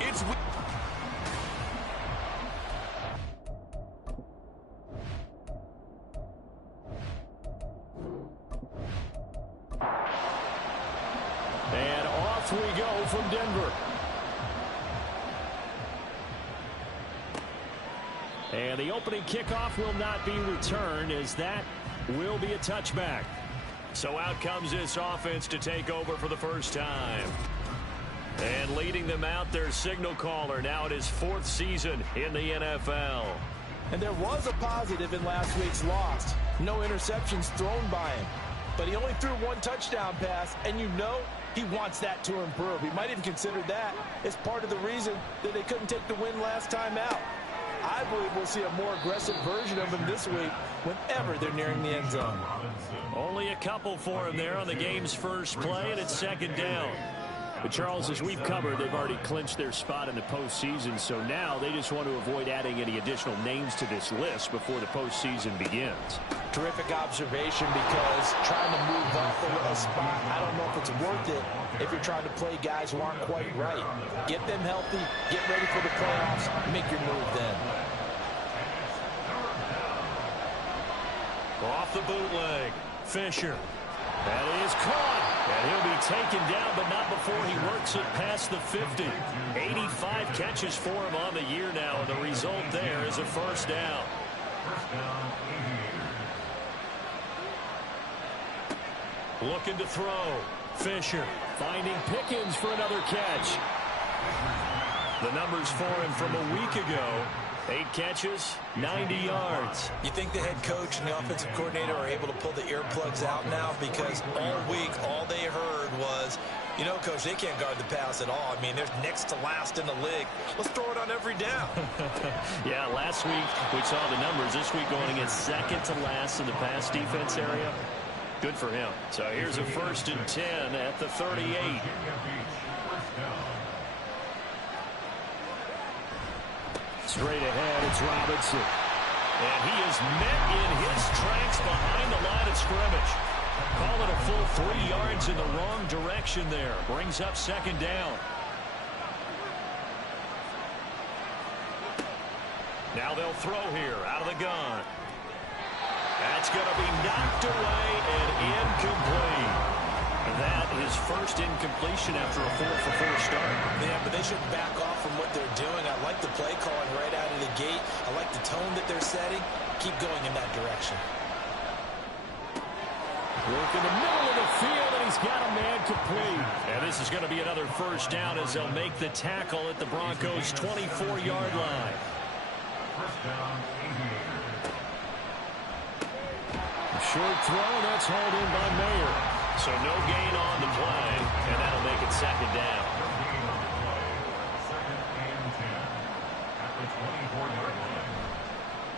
It's and off we go from Denver. And the opening kickoff will not be returned, as that will be a touchback. So out comes this offense to take over for the first time. And leading them out, their signal caller, now in his 4th season in the NFL. And there was a positive in last week's loss. No interceptions thrown by him. But he only threw 1 touchdown pass, and you know he wants that to improve. He might even consider that as part of the reason that they couldn't take the win last time out. I believe we'll see a more aggressive version of him this week whenever they're nearing the end zone. Only a couple for him there on the game's first play, and it's 2nd down. But, Charles, as we've covered, they've already clinched their spot in the postseason, so now they just want to avoid adding any additional names to this list before the postseason begins. Terrific observation, because trying to move up a spot, I don't know if it's worth it if you're trying to play guys who aren't quite right. Get them healthy, get ready for the playoffs, make your move then. Off the bootleg, Fisher. That is caught. And he'll be taken down, but not before he works it past the 50. 85 catches for him on the year now, and the result there is a first down. Looking to throw. Fisher finding Pickens for another catch. The numbers for him from a week ago: 8 catches, 90 yards. You think the head coach and the offensive coordinator are able to pull the earplugs out now? Because all week, all they heard was, you know, Coach, they can't guard the pass at all. I mean, they're next to last in the league. Let's throw it on every down. Yeah, last week we saw the numbers. This week going against second to last in the pass defense area. Good for him. So here's a 1st and 10 at the 38. Straight ahead, it's Robinson. And he is met in his tracks behind the line of scrimmage. Call it a full 3 yards in the wrong direction there. Brings up 2nd down. Now they'll throw here out of the gun. That's going to be knocked away and incomplete. That is first incompletion after a 4-for-4 start. Yeah, but they should back off from what they're doing. I like the play calling right out of the gate. I like the tone that they're setting. Keep going in that direction. Work in the middle of the field, and he's got a man complete. And this is going to be another 1st down as they'll make the tackle at the Broncos' 24-yard line. A short throw, that's hauled in by Mayer. So no gain on the play, and that'll make it 2nd down.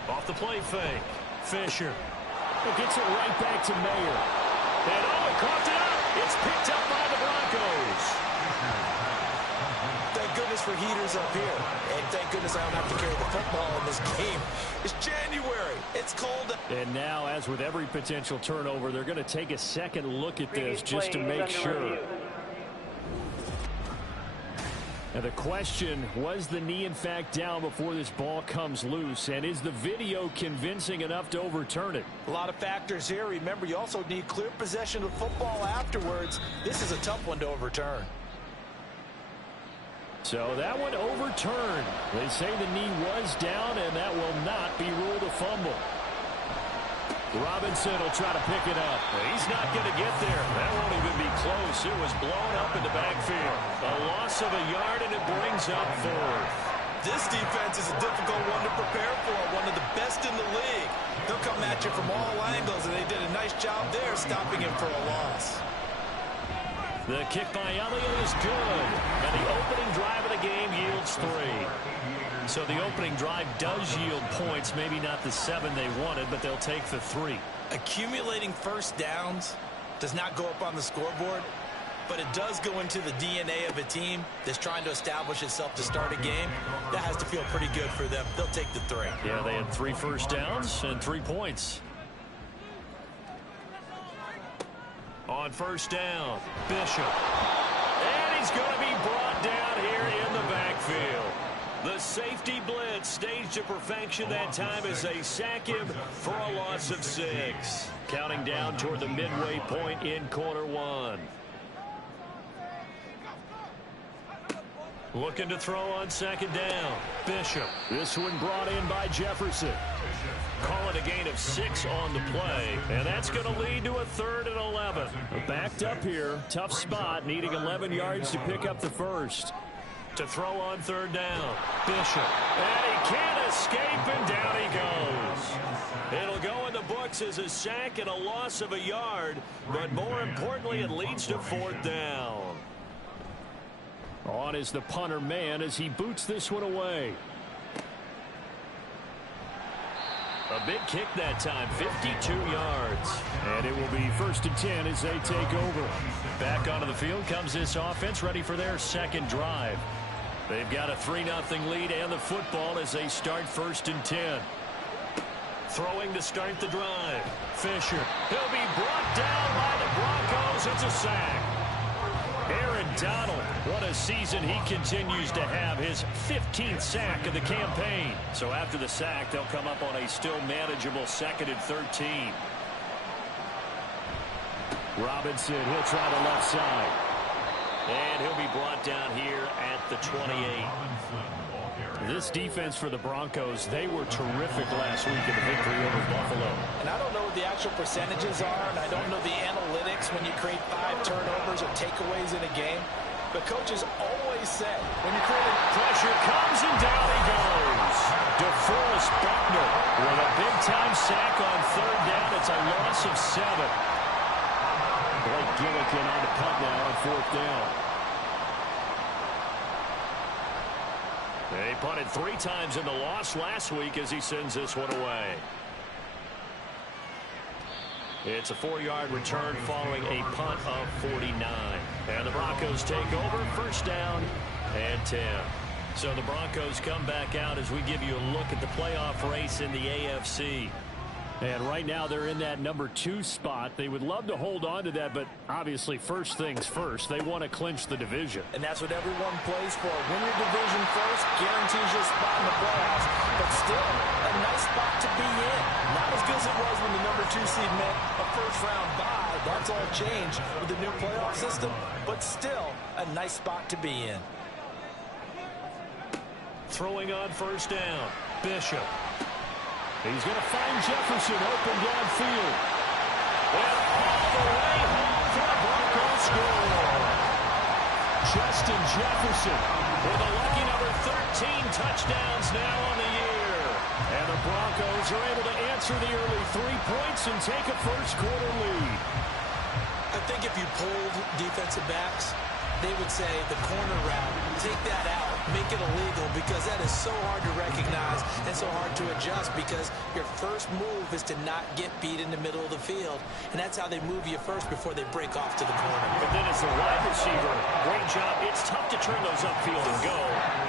Off the play fake, Fisher. It gets it right back to Mayer. And he coughed it up. It's picked up by the Broncos. Thank goodness for heaters up here. And thank goodness I don't have to carry the football in this game. It's January. It's cold. And now, as with every potential turnover, they're going to take a second look at this just to make sure. And the question, was the knee in fact down before this ball comes loose? And is the video convincing enough to overturn it? A lot of factors here. Remember, you also need clear possession of the football afterwards. This is a tough one to overturn. So that one overturned. They say the knee was down, and that will not be ruled a fumble. Robinson will try to pick it up. He's not going to get there. That won't even be close. It was blown up in the backfield. A loss of a yard, and it brings up 4th. This defense is a difficult one to prepare for, one of the best in the league. They'll come at you from all angles, and they did a nice job there stopping him for a loss. The kick by Elliott is good, and the opening drive of the game yields 3. So the opening drive does yield points, maybe not the 7 they wanted, but they'll take the 3. Accumulating 1st downs does not go up on the scoreboard, but it does go into the DNA of a team that's trying to establish itself to start a game. That has to feel pretty good for them. They'll take the 3. Yeah, they had 3 first downs and 3 points. On 1st down, Bishop. And he's going to be brought down here in the backfield. The safety blitz staged to perfection that time as they sack him for a loss of 6. Counting down toward the midway point in quarter 1. Looking to throw on 2nd down. Bishop. This one brought in by Jefferson. Call it a gain of 6 on the play, and that's going to lead to a 3rd and 11. Backed up here, tough spot, needing 11 yards to pick up the 1st. To throw on 3rd down, Bishop. And he can't escape, and down he goes. It'll go in the books as a sack and a loss of a yard, but more importantly, it leads to 4th down. On is the punter man as he boots this one away. A big kick that time, 52 yards. And it will be 1st and 10 as they take over. Back onto the field comes this offense, ready for their 2nd drive. They've got a 3-0 lead and the football as they start 1st and 10. Throwing to start the drive. Fisher. He'll be brought down by the Broncos. It's a sack. Aaron Donald, what a season he continues to have, his 15th sack of the campaign. So after the sack, they'll come up on a still manageable 2nd and 13. Robinson, he'll try the left side. And he'll be brought down here at the 28. This defense for the Broncos, they were terrific last week in the victory over Buffalo. And I don't know what the actual percentages are, and I don't know the analytics when you create 5 turnovers or takeaways in a game. But coaches always say, when you create pressure comes and down he goes. DeForest Buckner with a big-time sack on 3rd down. It's a loss of 7. Blake Gillikin on the punt now on 4th down. They punted 3 times in the loss last week as he sends this one away. It's a 4-yard return following a punt of 49. And the Broncos take over, first down and 10. So the Broncos come back out as we give you a look at the playoff race in the AFC. And right now they're in that number 2 spot. They would love to hold on to that, but obviously first things first. They want to clinch the division. And that's what everyone plays for. Win your division first, guarantees your spot in the playoffs. But still, a nice spot to be in. Not as good as it was when the number 2 seed meant a first-round bye. That's all changed with the new playoff system. But still, a nice spot to be in. Throwing on first down, Bishop. He's going to find Jefferson open downfield. And all the way home for a Broncos score. Justin Jefferson with a lucky number 13 touchdowns now on the year. And the Broncos are able to answer the early 3 points and take a first-quarter lead. I think if you polled defensive backs, they would say the corner route, take that out, make it illegal, because that is so hard to recognize and so hard to adjust, because your first move is to not get beat in the middle of the field, and that's how they move you first before they break off to the corner. But then as the wide receiver, great job. It's tough to turn those upfield and go,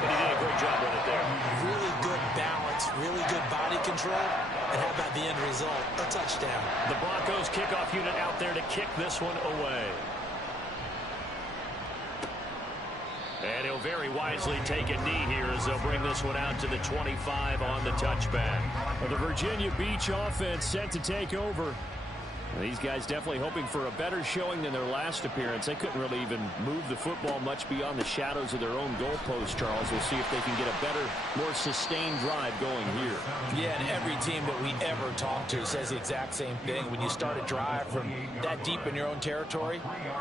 but he did a great job with it there. Really good balance, really good body control, and how about the end result? A touchdown. The Broncos kickoff unit out there to kick this one away. And he'll very wisely take a knee here as they'll bring this one out to the 25 on the touchback. Well, the Virginia Beach offense set to take over. These guys definitely hoping for a better showing than their last appearance. They couldn't really even move the football much beyond the shadows of their own goalpost, Charles. We'll see if they can get a better, more sustained drive going here. Yeah, and every team that we ever talk to says the exact same thing. When you start a drive from that deep in your own territory,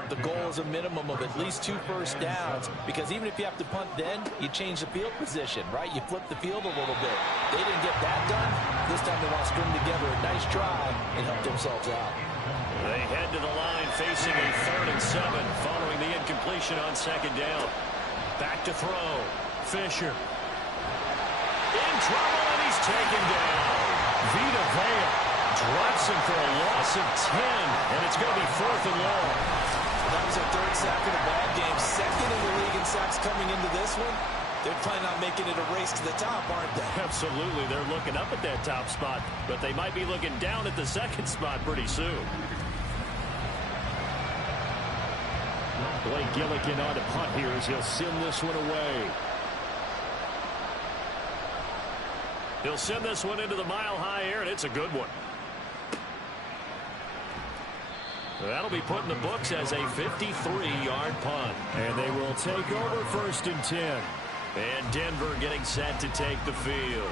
the goal is a minimum of at least 2 first downs, because even if you have to punt then, you change the field position, right? You flip the field a little bit. They didn't get that done. This time they want to string together a nice drive and help themselves out. They head to the line facing a 3rd and 7 following the incompletion on 2nd down. Back to throw. Fisher. In trouble, and he's taken down. Vita Vea drops him for a loss of 10, and it's going to be 4th and long. That was their 3rd sack in the ball game. 2nd in the league in sacks coming into this one. They're planning on making it a race to the top, aren't they? Absolutely. They're looking up at that top spot, but they might be looking down at the 2nd spot pretty soon. Blake Gillikin on to punt here as he'll send this one away. He'll send this one into the mile-high air, and it's a good one. That'll be put in the books as a 53-yard punt. And they will take over 1st and 10. And Denver getting set to take the field.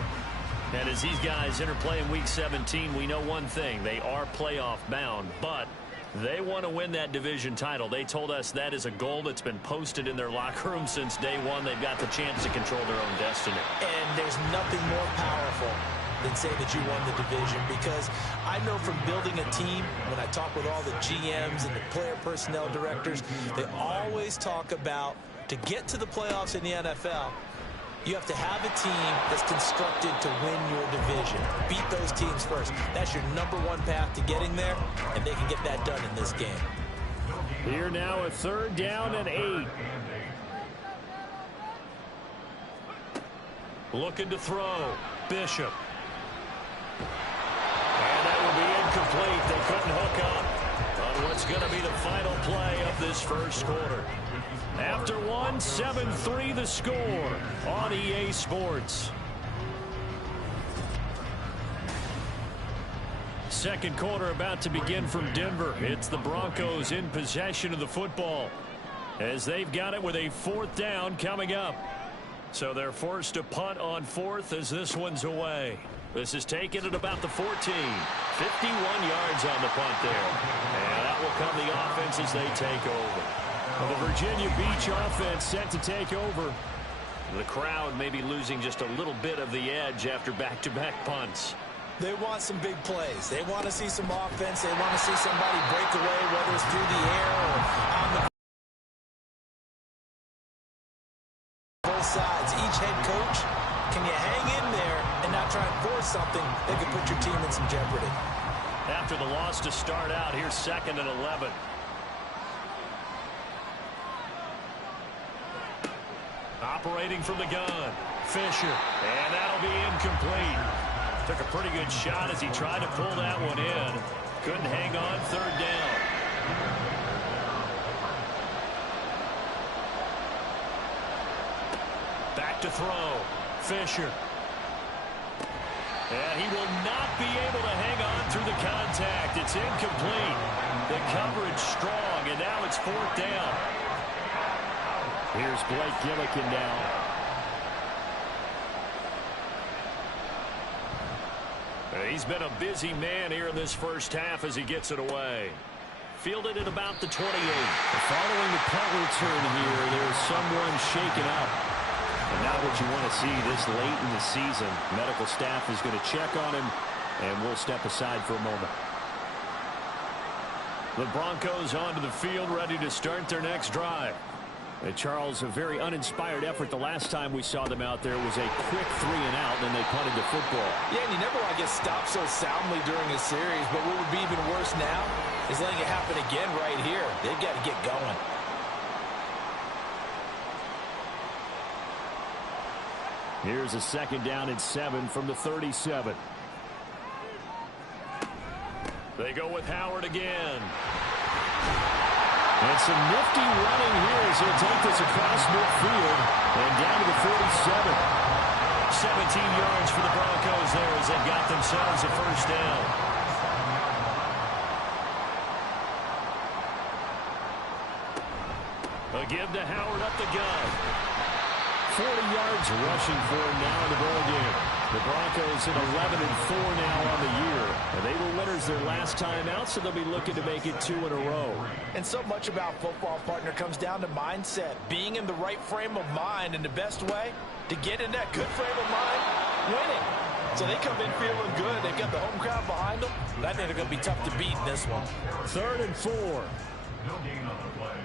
And as these guys interplay in Week 17, we know one thing. They are playoff bound, but they want to win that division title. They told us that is a goal that's been posted in their locker room since day one. They've got the chance to control their own destiny. And there's nothing more powerful than say that you won the division, because I know from building a team, when I talk with all the GMs and the player personnel directors, they always talk about, to get to the playoffs in the NFL, you have to have a team that's constructed to win your division. Beat those teams first. That's your number 1 path to getting there, and they can get that done in this game. Here now a 3rd down and 8. Looking to throw. Bishop. And that will be incomplete. They couldn't hook up on what's going to be the final play of this first quarter. After one, 7-3 the score on EA Sports. Second quarter about to begin from Denver. It's the Broncos in possession of the football as they've got it with a 4th down coming up. So they're forced to punt on 4th as this one's away. This is taken at about the 14. 51 yards on the punt there. And that will come the offense as they take over. Well, the Virginia Beach offense set to take over. The crowd may be losing just a little bit of the edge after back-to-back punts. They want some big plays. They want to see some offense. They want to see somebody break away, whether it's through the air or on the both sides. Each head coach, can you hang in there and not try and force something that could put your team in some jeopardy? after the loss to start out. Here's 2nd and 11. Operating from the gun, Fisher, and that'll be incomplete. Took a pretty good shot as he tried to pull that one in. Couldn't hang on, 3rd down. Back to throw, Fisher. And he will not be able to hang on through the contact. It's incomplete. The coverage strong, and now it's 4th down. Here's Blake Gillikin now. He's been a busy man here in this first half as he gets it away. Fielded at about the 28. Following the punt return here, there's someone shaken up. And not what you want to see this late in the season. Medical staff is going to check on him, and we'll step aside for a moment. The Broncos onto the field, ready to start their next drive. Charles, a very uninspired effort the last time we saw them out there. Was a quick 3 and out, and then they punted the football. Yeah, and you never want to get stopped so soundly during a series, but what would be even worse now is letting it happen again right here. They've got to get going. Here's a 2nd down and 7 from the 37. They go with Howard again. And some nifty running here as he'll take this across midfield and down to the 47. 17 yards for the Broncos there as they got themselves a 1st down. A give to Howard up the gun. 40 yards rushing for him now in the ball game. The Broncos at 11-4 now on the year. And they were winners their last time out, so they'll be looking to make it 2 in a row. And so much about football, partner, comes down to mindset. Being in the right frame of mind, and the best way to get in that good frame of mind, winning. So they come in feeling good. They've got the home crowd behind them. I think they're going to be tough to beat in this one. 3rd and 4. No gain on the play.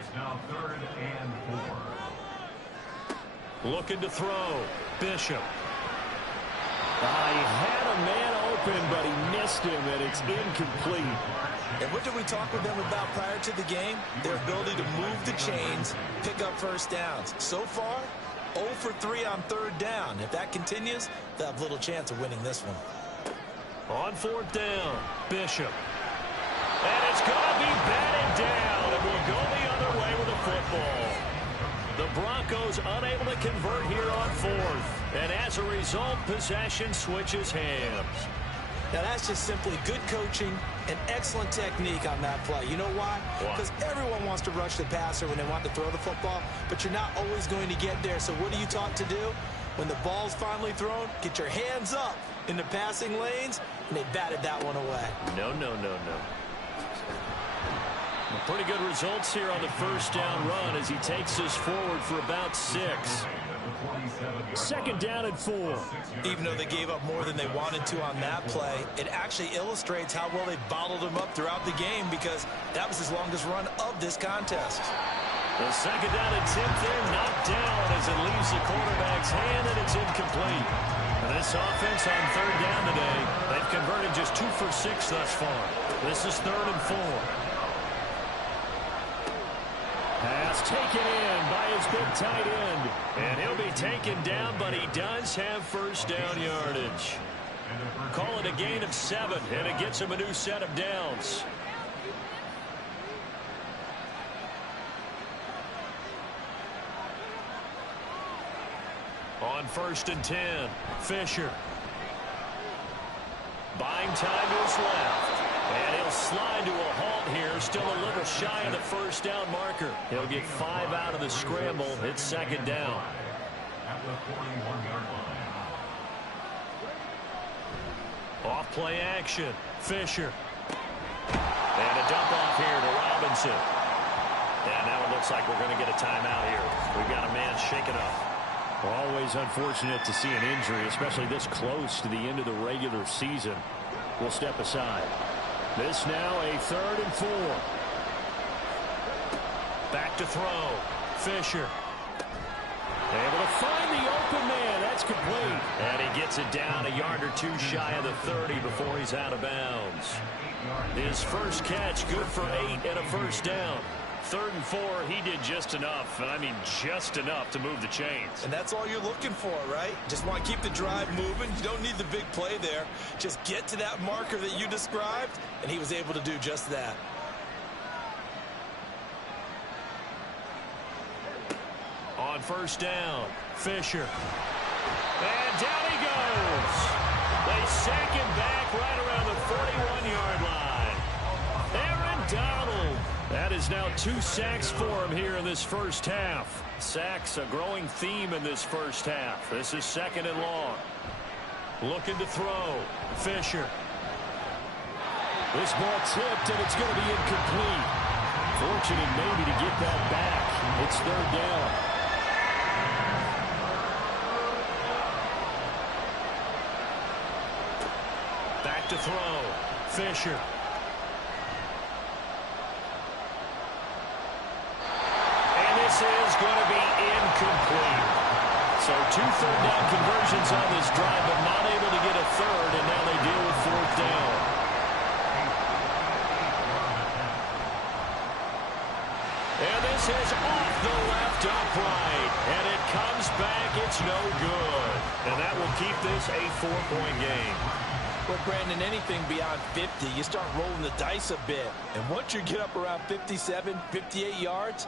It's now 3rd and 4. Looking to throw. Bishop. He had a man open, but he missed him, and it's incomplete. And what did we talk with them about prior to the game? Their ability to move the chains, pick up 1st downs. So far, 0 for 3 on 3rd down. If that continues, they'll have little chance of winning this one. On 4th down, Bishop. And it's going to be batted down, and we'll go the other way with the football. The Broncos unable to convert here on 4th. And as a result, possession switches hands. Now, that's just simply good coaching and excellent technique on that play. You know why? Because everyone wants to rush the passer when they want to throw the football, but you're not always going to get there. So what are you taught to do? When the ball's finally thrown, get your hands up in the passing lanes, and they batted that one away. No. Pretty good results here on the 1st down run as he takes us forward for about 6. 2nd down and 4. Even though they gave up more than they wanted to on that play, it actually illustrates how well they bottled him up throughout the game, because that was his longest run of this contest. The 2nd down attempt there knocked down as it leaves the quarterback's hand, and it's incomplete. And this offense on 3rd down today, they've converted just 2 for 6 thus far. This is 3rd and 4. Pass taken in by his big tight end. And he'll be taken down, but he does have 1st down yardage. Call it a gain of 7, and it gets him a new set of downs. On 1st and 10, Fisher. Buying time to his left. And he'll slide to a halt here, still a little shy of the 1st down marker. He'll get 5 out of the scramble. It's 2nd down. At the 41-yard line. Off play action. Fisher. And a dump off here to Robinson. And now it looks like we're going to get a timeout here. We've got a man shaken up. Always unfortunate to see an injury, especially this close to the end of the regular season. We'll step aside. This now a 3rd and 4. Back to throw. Fisher. Able to find the open man. That's complete. And he gets it down a yard or two shy of the 30 before he's out of bounds. His first catch, good for 8 and a first down. 3rd and 4, he did just enough, and I mean just enough to move the chains. And that's all you're looking for, right? Just want to keep the drive moving. You don't need the big play there. Just get to that marker that you described, and he was able to do just that. On first down, Fisher. And down he goes. They sack him back right around the 41-yard line. Aaron Donald. That is now 2 sacks for him here in this first half. Sacks a growing theme in this first half. This is 2nd and long. Looking to throw. Fisher. This ball tipped, and it's going to be incomplete. Fortunate maybe to get that back. It's 3rd down. Back to throw. Fisher. This is going to be incomplete. So 2 third-down conversions on this drive, but not able to get a third, and now they deal with 4th down. And this is off the left upright, and it comes back. It's no good. And that will keep this a 4-point game. Well, Brandon, anything beyond 50, you start rolling the dice a bit. And once you get up around 57, 58 yards,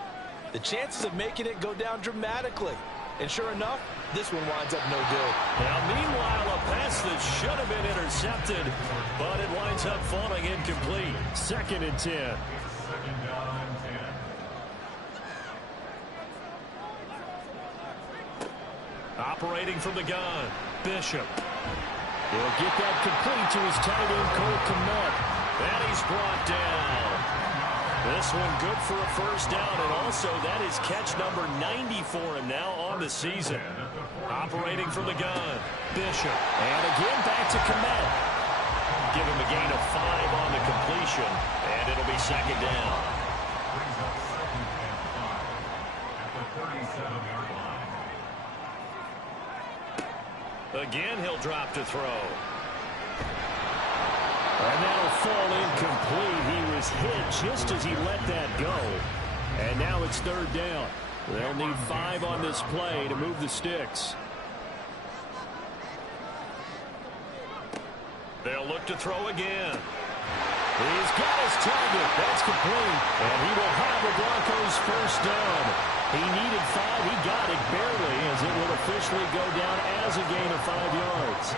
the chances of making it go down dramatically. And sure enough, this one winds up no good. Now, meanwhile, a pass that should have been intercepted, but it winds up falling incomplete. 2nd and 10. 2nd down and 10. Operating from the gun, Bishop. He'll get that complete to his tight end, Cole Kmet. And he's brought down. This one good for a first down, and also that is catch number 90 for him now on the season. Operating from the gun, Bishop. And again back to Kmet. Give him a gain of 5 on the completion, and it'll be 2nd down. Brings up 2nd and 5 at the 37-yard line. Again, he'll drop to throw. And that'll fall incomplete. He was hit just as he let that go. And now it's 3rd down. They'll need 5 on this play to move the sticks. They'll look to throw again. He's got his target. That's complete. And he will have the Broncos first down. He needed 5. He got it barely, as it will officially go down as a gain of 5 yards.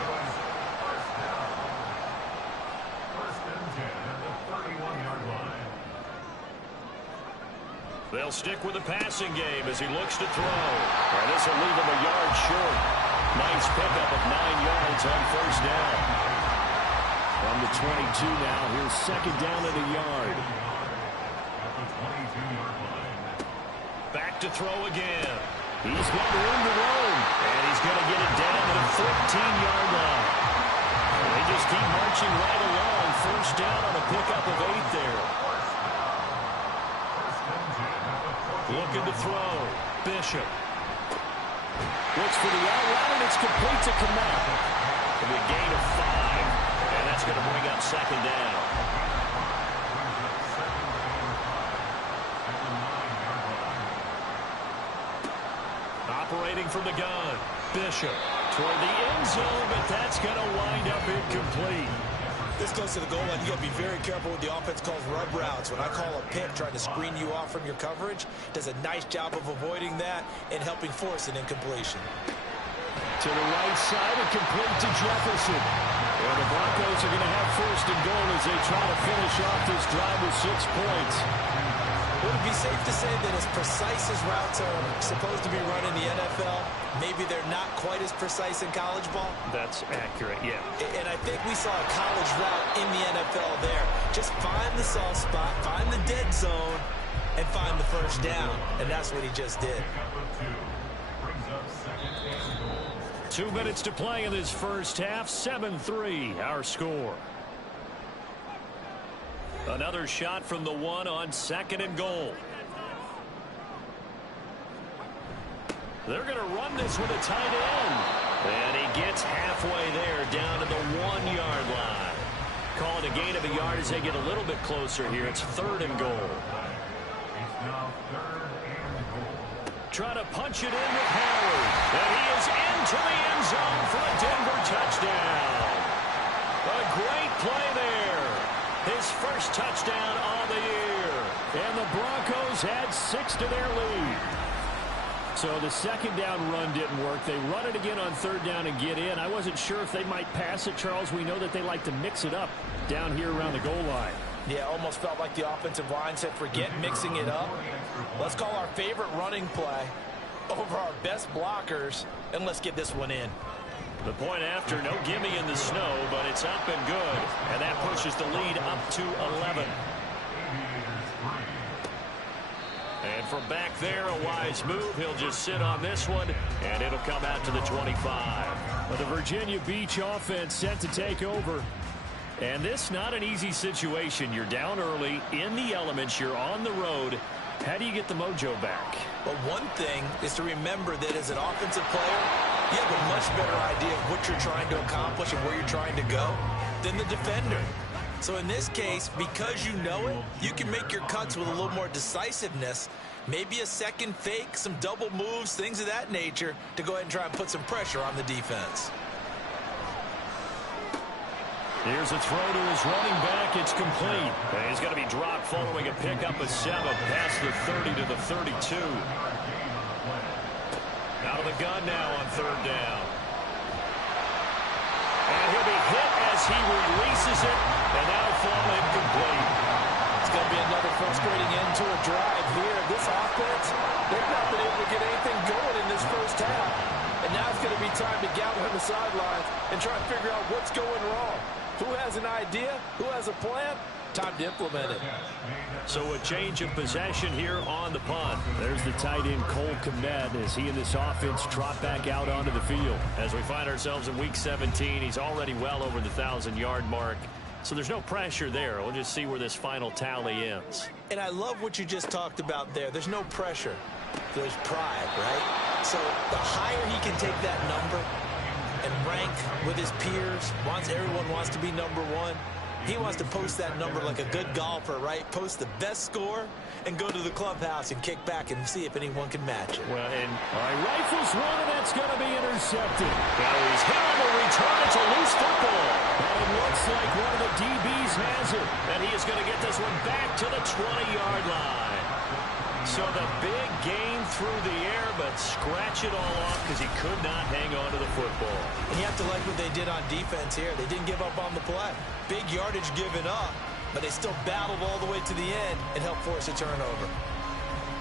They'll stick with the passing game as he looks to throw. And this will leave him a yard short. Nice pickup of 9 yards on first down. From the 22 now, here's 2nd down at a yard. Back to throw again. He's got room to roam. And he's going to get it down to the 14-yard line. And they just keep marching right along. First down on a pickup of 8 there. Looking to throw. Bishop. Looks for the out route, and it's complete to Kmet. A gain of 5, and that's going to bring up 2nd down. Operating from the gun. Bishop toward the end zone, but that's going to wind up incomplete. This close to the goal line, you got to be very careful with the offense calls rub routes. When I call a pick trying to screen you off from your coverage, does a nice job of avoiding that and helping force an incompletion. To the right side and complete to Jefferson. And the Broncos are going to have 1st and goal as they try to finish off this drive with 6 points. Would it be safe to say that as precise as routes are supposed to be run in the NFL, maybe they're not quite as precise in college ball? That's accurate, yeah. And I think we saw a college route in the NFL there. Just find the soft spot, find the dead zone, and find the first down. And that's what he just did. 2 minutes to play in this first half. 7-3, our score. Another shot from the 1 on 2nd and goal. They're going to run this with a tight end. And he gets halfway there, down to the 1-yard line. Calling a gain of a yard as they get a little bit closer here. It's 3rd and goal. It's now 3rd and goal. Try to punch it in with Howard. And he is into the end zone for a Denver touchdown. A great play there. His first touchdown on the year. And the Broncos add 6 to their lead. So the second down run didn't work. They run it again on 3rd down and get in. I wasn't sure if they might pass it, Charles. We know that they like to mix it up down here around the goal line. Yeah, almost felt like the offensive line said, forget mixing it up. Let's call our favorite running play over our best blockers, and let's get this one in. The point after, no gimme in the snow, but it's up and good. And that pushes the lead up to 11. And from back there, a wise move. He'll just sit on this one, and it'll come out to the 25. But the Virginia Beach offense set to take over. And this not an easy situation. You're down early, in the elements, you're on the road. How do you get the mojo back? Well, one thing is to remember that as an offensive player, you have a much better idea of what you're trying to accomplish and where you're trying to go than the defender. So in this case, because you know it, you can make your cuts with a little more decisiveness, maybe a second fake, some double moves, things of that nature, to go ahead and try and put some pressure on the defense. Here's a throw to his running back. It's complete. And he's going to be dropped following a pickup of 7 past the 30 to the 32. Out of the gun now on 3rd down. And he'll be hit as he releases it, and that'll fall incomplete. It's going to be another frustrating end to a drive here. This offense, they've not been able to get anything going in this first half. And now it's going to be time to gather on the sidelines and try and figure out what's going wrong. Who has an idea? Who has a plan? Time to implement it. So a change of possession here on the punt. There's the tight end Cole Kmet as he and this offense trot back out onto the field. As we find ourselves in week 17, he's already well over the 1,000-yard mark. So there's no pressure there. We'll just see where this final tally ends. And I love what you just talked about there. There's no pressure. There's pride, right? So the higher he can take that number and rank with his peers, everyone wants to be number 1. He wants to post that number like a good golfer, right? Post the best score and go to the clubhouse and kick back and see if anyone can match it. Well, and all right, rifles one, and that's going to be intercepted. Now he's hit on the return. It's a loose football. And it looks like one of the DBs has it. And he is going to get this one back to the 20-yard line. So the big gain through the air, but scratch it all off because he could not hang on to the football. And you have to like what they did on defense here. They didn't give up on the play. Big yardage given up, but they still battled all the way to the end and helped force a turnover.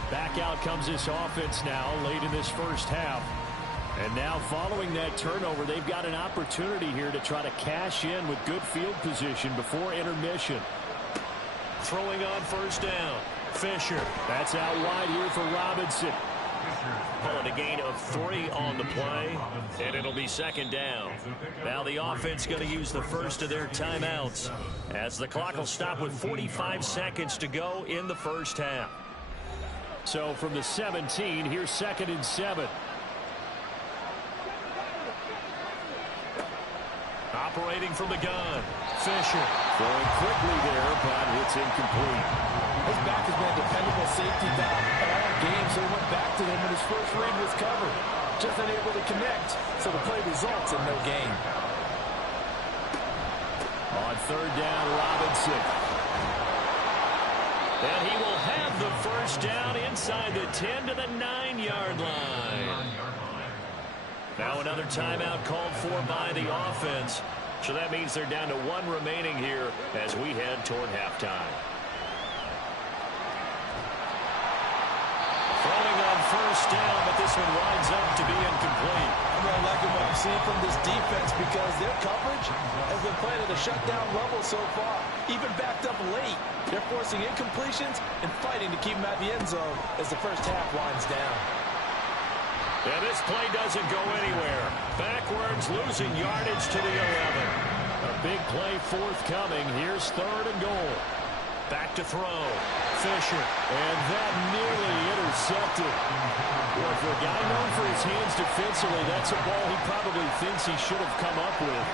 Back out comes this offense now late in this first half. And now following that turnover, they've got an opportunity here to try to cash in with good field position before intermission. Throwing on 1st down. Fisher. That's out wide here for Robinson. Calling a gain of 3 on the play, and it'll be 2nd down. Now the offense going to use the first of their timeouts as the clock will stop with 45 seconds to go in the first half. So from the 17, here's 2nd and 7. Operating from the gun. Fisher. Throwing quickly there, but it's incomplete. His back has been a dependable safety valve all game, so he went back to him when his first read was covered. Just unable to connect, so the play results in no gain. On 3rd down, Robinson. And he will have the first down inside the 10 to the 9-yard line. Now another timeout called for by the offense. So that means they're down to 1 remaining here as we head toward halftime. Throwing on 1st down, but this one winds up to be incomplete. I'm really liking what I'm seeing from this defense because their coverage has been playing at a shutdown level so far. Even backed up late, they're forcing incompletions and fighting to keep them at the end zone as the first half winds down. Yeah, this play doesn't go anywhere. Backwards, losing yardage to the 11. A big play forthcoming. Here's 3rd and goal. Back to throw. Fisher. And that nearly intercepted. Well, for a guy known for his hands defensively, that's a ball he probably thinks he should have come up with.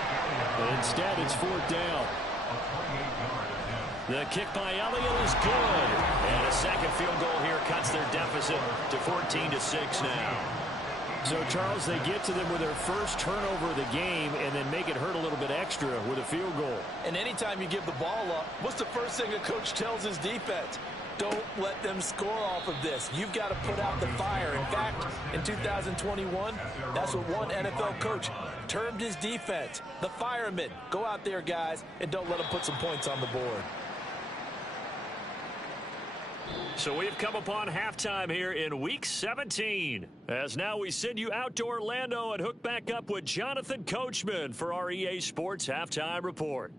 But instead, it's fourth down. The kick by Elliott is good. And a second field goal here cuts their deficit to 14-6 now. So, Charles, they get to them with their first turnover of the game and then make it hurt a little bit extra with a field goal. And anytime you give the ball up, what's the first thing a coach tells his defense? Don't let them score off of this. You've got to put out the fire. In fact, in 2021, that's what one NFL coach termed his defense, the firemen. Go out there, guys, and don't let them put some points on the board. So we've come upon halftime here in Week 17. As now we send you out to Orlando and hook back up with Jonathan Coachman for our EA Sports Halftime Report.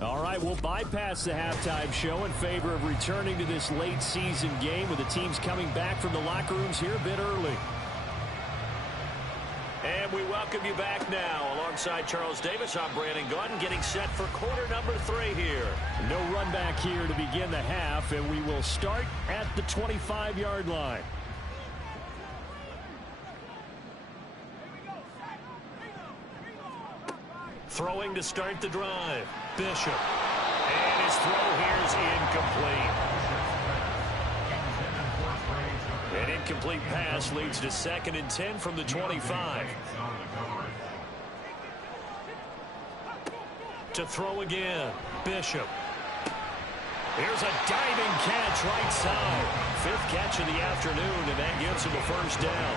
All right, we'll bypass the halftime show in favor of returning to this late season game with the teams coming back from the locker rooms here a bit early. And we welcome you back now. Alongside Charles Davis, I'm Brandon Gunn, getting set for quarter number 3 here. No run back here to begin the half, and we will start at the 25-yard line. Throwing to start the drive. Bishop. And his throw here is incomplete. An incomplete pass leads to 2nd and 10 from the 25. To throw again. Bishop. Here's a diving catch right side. 5th catch of the afternoon, and that gets him a first down.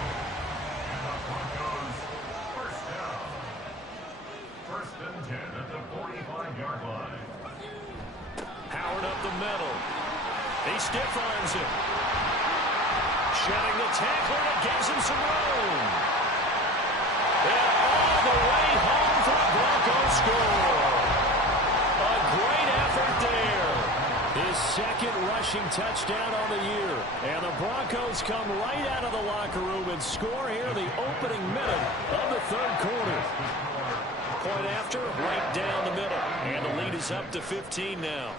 First and 10 at the 45-yard line. Howard up the middle. He stiff arms it. Shedding the tackler, and it gives him some room. And all the way home for a Broncos score. A great effort there. His 2nd rushing touchdown on the year. And the Broncos come right out of the locker room and score here in the opening minute of the 3rd quarter. Point after, right down the middle. And the lead is up to 15 now.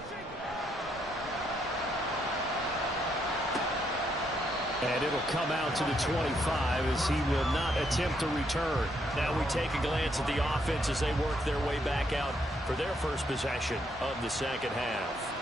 And it'll come out to the 25 as he will not attempt to return. Now we take a glance at the offense as they work their way back out for their first possession of the second half.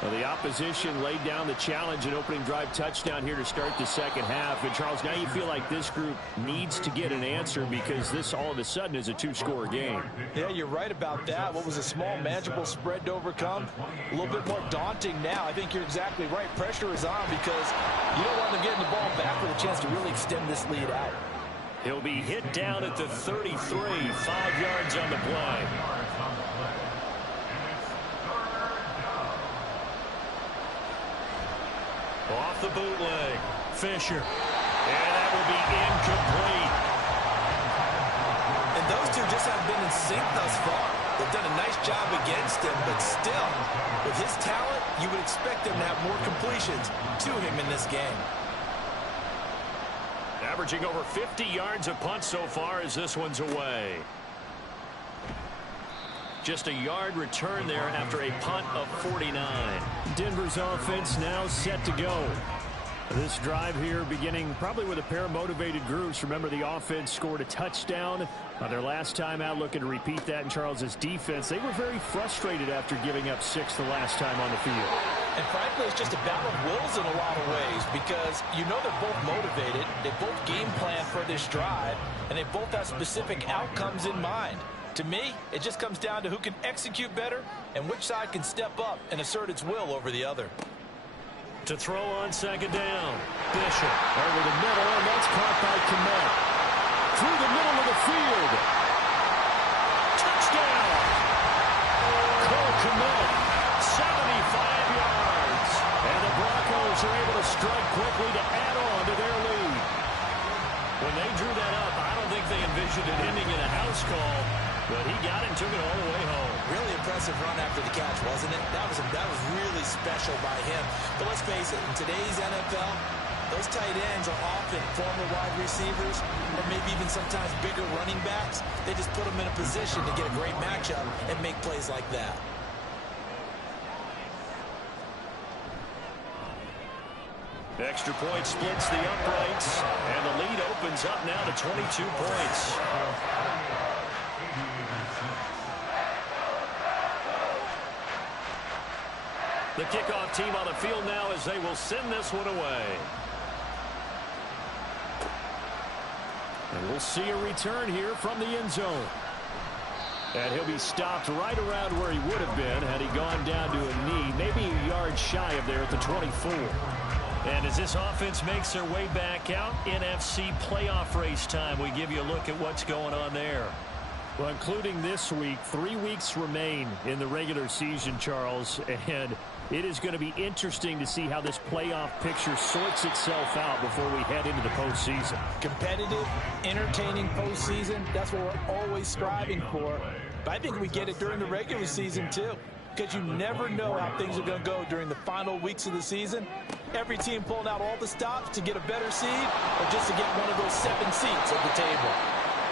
Well, the opposition laid down the challenge and opening drive touchdown here to start the second half. And, Charles, now you feel like this group needs to get an answer because this all of a sudden is a 2-score game. Yeah, you're right about that. What was a small, manageable spread to overcome? A little bit more daunting now. I think you're exactly right. Pressure is on because you don't want them getting the ball back with a chance to really extend this lead out. He'll be hit down at the 33, 5 yards on the play. Off the bootleg, Fisher. And that will be incomplete. And those two just haven't been in sync thus far. They've done a nice job against him, but still, with his talent, you would expect them to have more completions to him in this game. Averaging over 50 yards a punt so far as this one's away. Just a yard return there after a punt of 49. Denver's offense now set to go. This drive here beginning probably with a pair of motivated groups. Remember, the offense scored a touchdown on their last time out, looking to repeat that in Charles's defense. They were very frustrated after giving up 6 the last time on the field. And frankly, it's just a battle of wills in a lot of ways because you know they're both motivated. They both game plan for this drive, and they both have specific outcomes in mind. To me, it just comes down to who can execute better and which side can step up and assert its will over the other. To throw on second down, Bishop over the middle, and that's caught by Kmet. Through the middle of the field. Touchdown! Cole Kmet, 75 yards. And the Broncos are able to strike quickly to add on to their lead. When they drew that up, I don't think they envisioned it ending in a house call. But he got it and took it all the way home. Really impressive run after the catch, wasn't it? That was really special by him. But let's face it, in today's NFL, Those tight ends are often former wide receivers or maybe even sometimes bigger running backs. They just put them in a position to get a great matchup and make plays like that. Extra point splits the uprights, and the lead opens up now to 22 points. The kickoff team on the field now as they will send this one away. And we'll see a return here from the end zone. And he'll be stopped right around where he would have been had he gone down to a knee, maybe a yard shy of there at the 24. And as this offense makes their way back out, NFC playoff race time, we give you a look at what's going on there. Well, including this week, 3 weeks remain in the regular season, Charles, and it is going to be interesting to see how this playoff picture sorts itself out before we head into the postseason. Competitive, entertaining postseason, that's what we're always striving for. But I think we get it during the regular season, too, because you never know how things are going to go during the final weeks of the season. Every team pulling out all the stops to get a better seed or just to get one of those 7 seats at the table.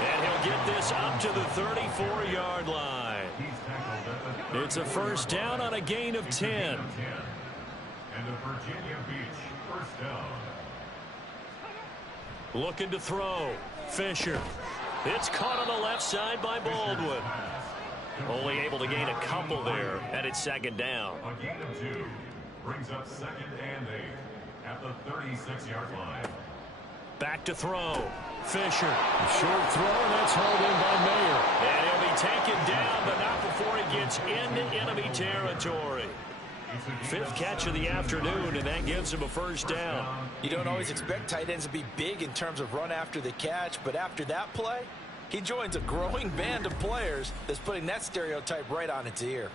And he'll get this up to the 34-yard line. It's a first down on a gain of 10. And the Virginia Beach first down. Looking to throw. Fisher. It's caught on the left side by Baldwin. Only able to gain a couple there, and it's second down. A gain of 2 brings up 2nd and 8 at the 36-yard line. Back to throw. Fisher. Short throw, and that's hauled in by Mayer. And he'll be taken down, but not before he gets into enemy territory. 5th catch of the afternoon, and that gives him a first down. You don't always expect tight ends to be big in terms of run after the catch, but after that play, he joins a growing band of players that's putting that stereotype right on its ear.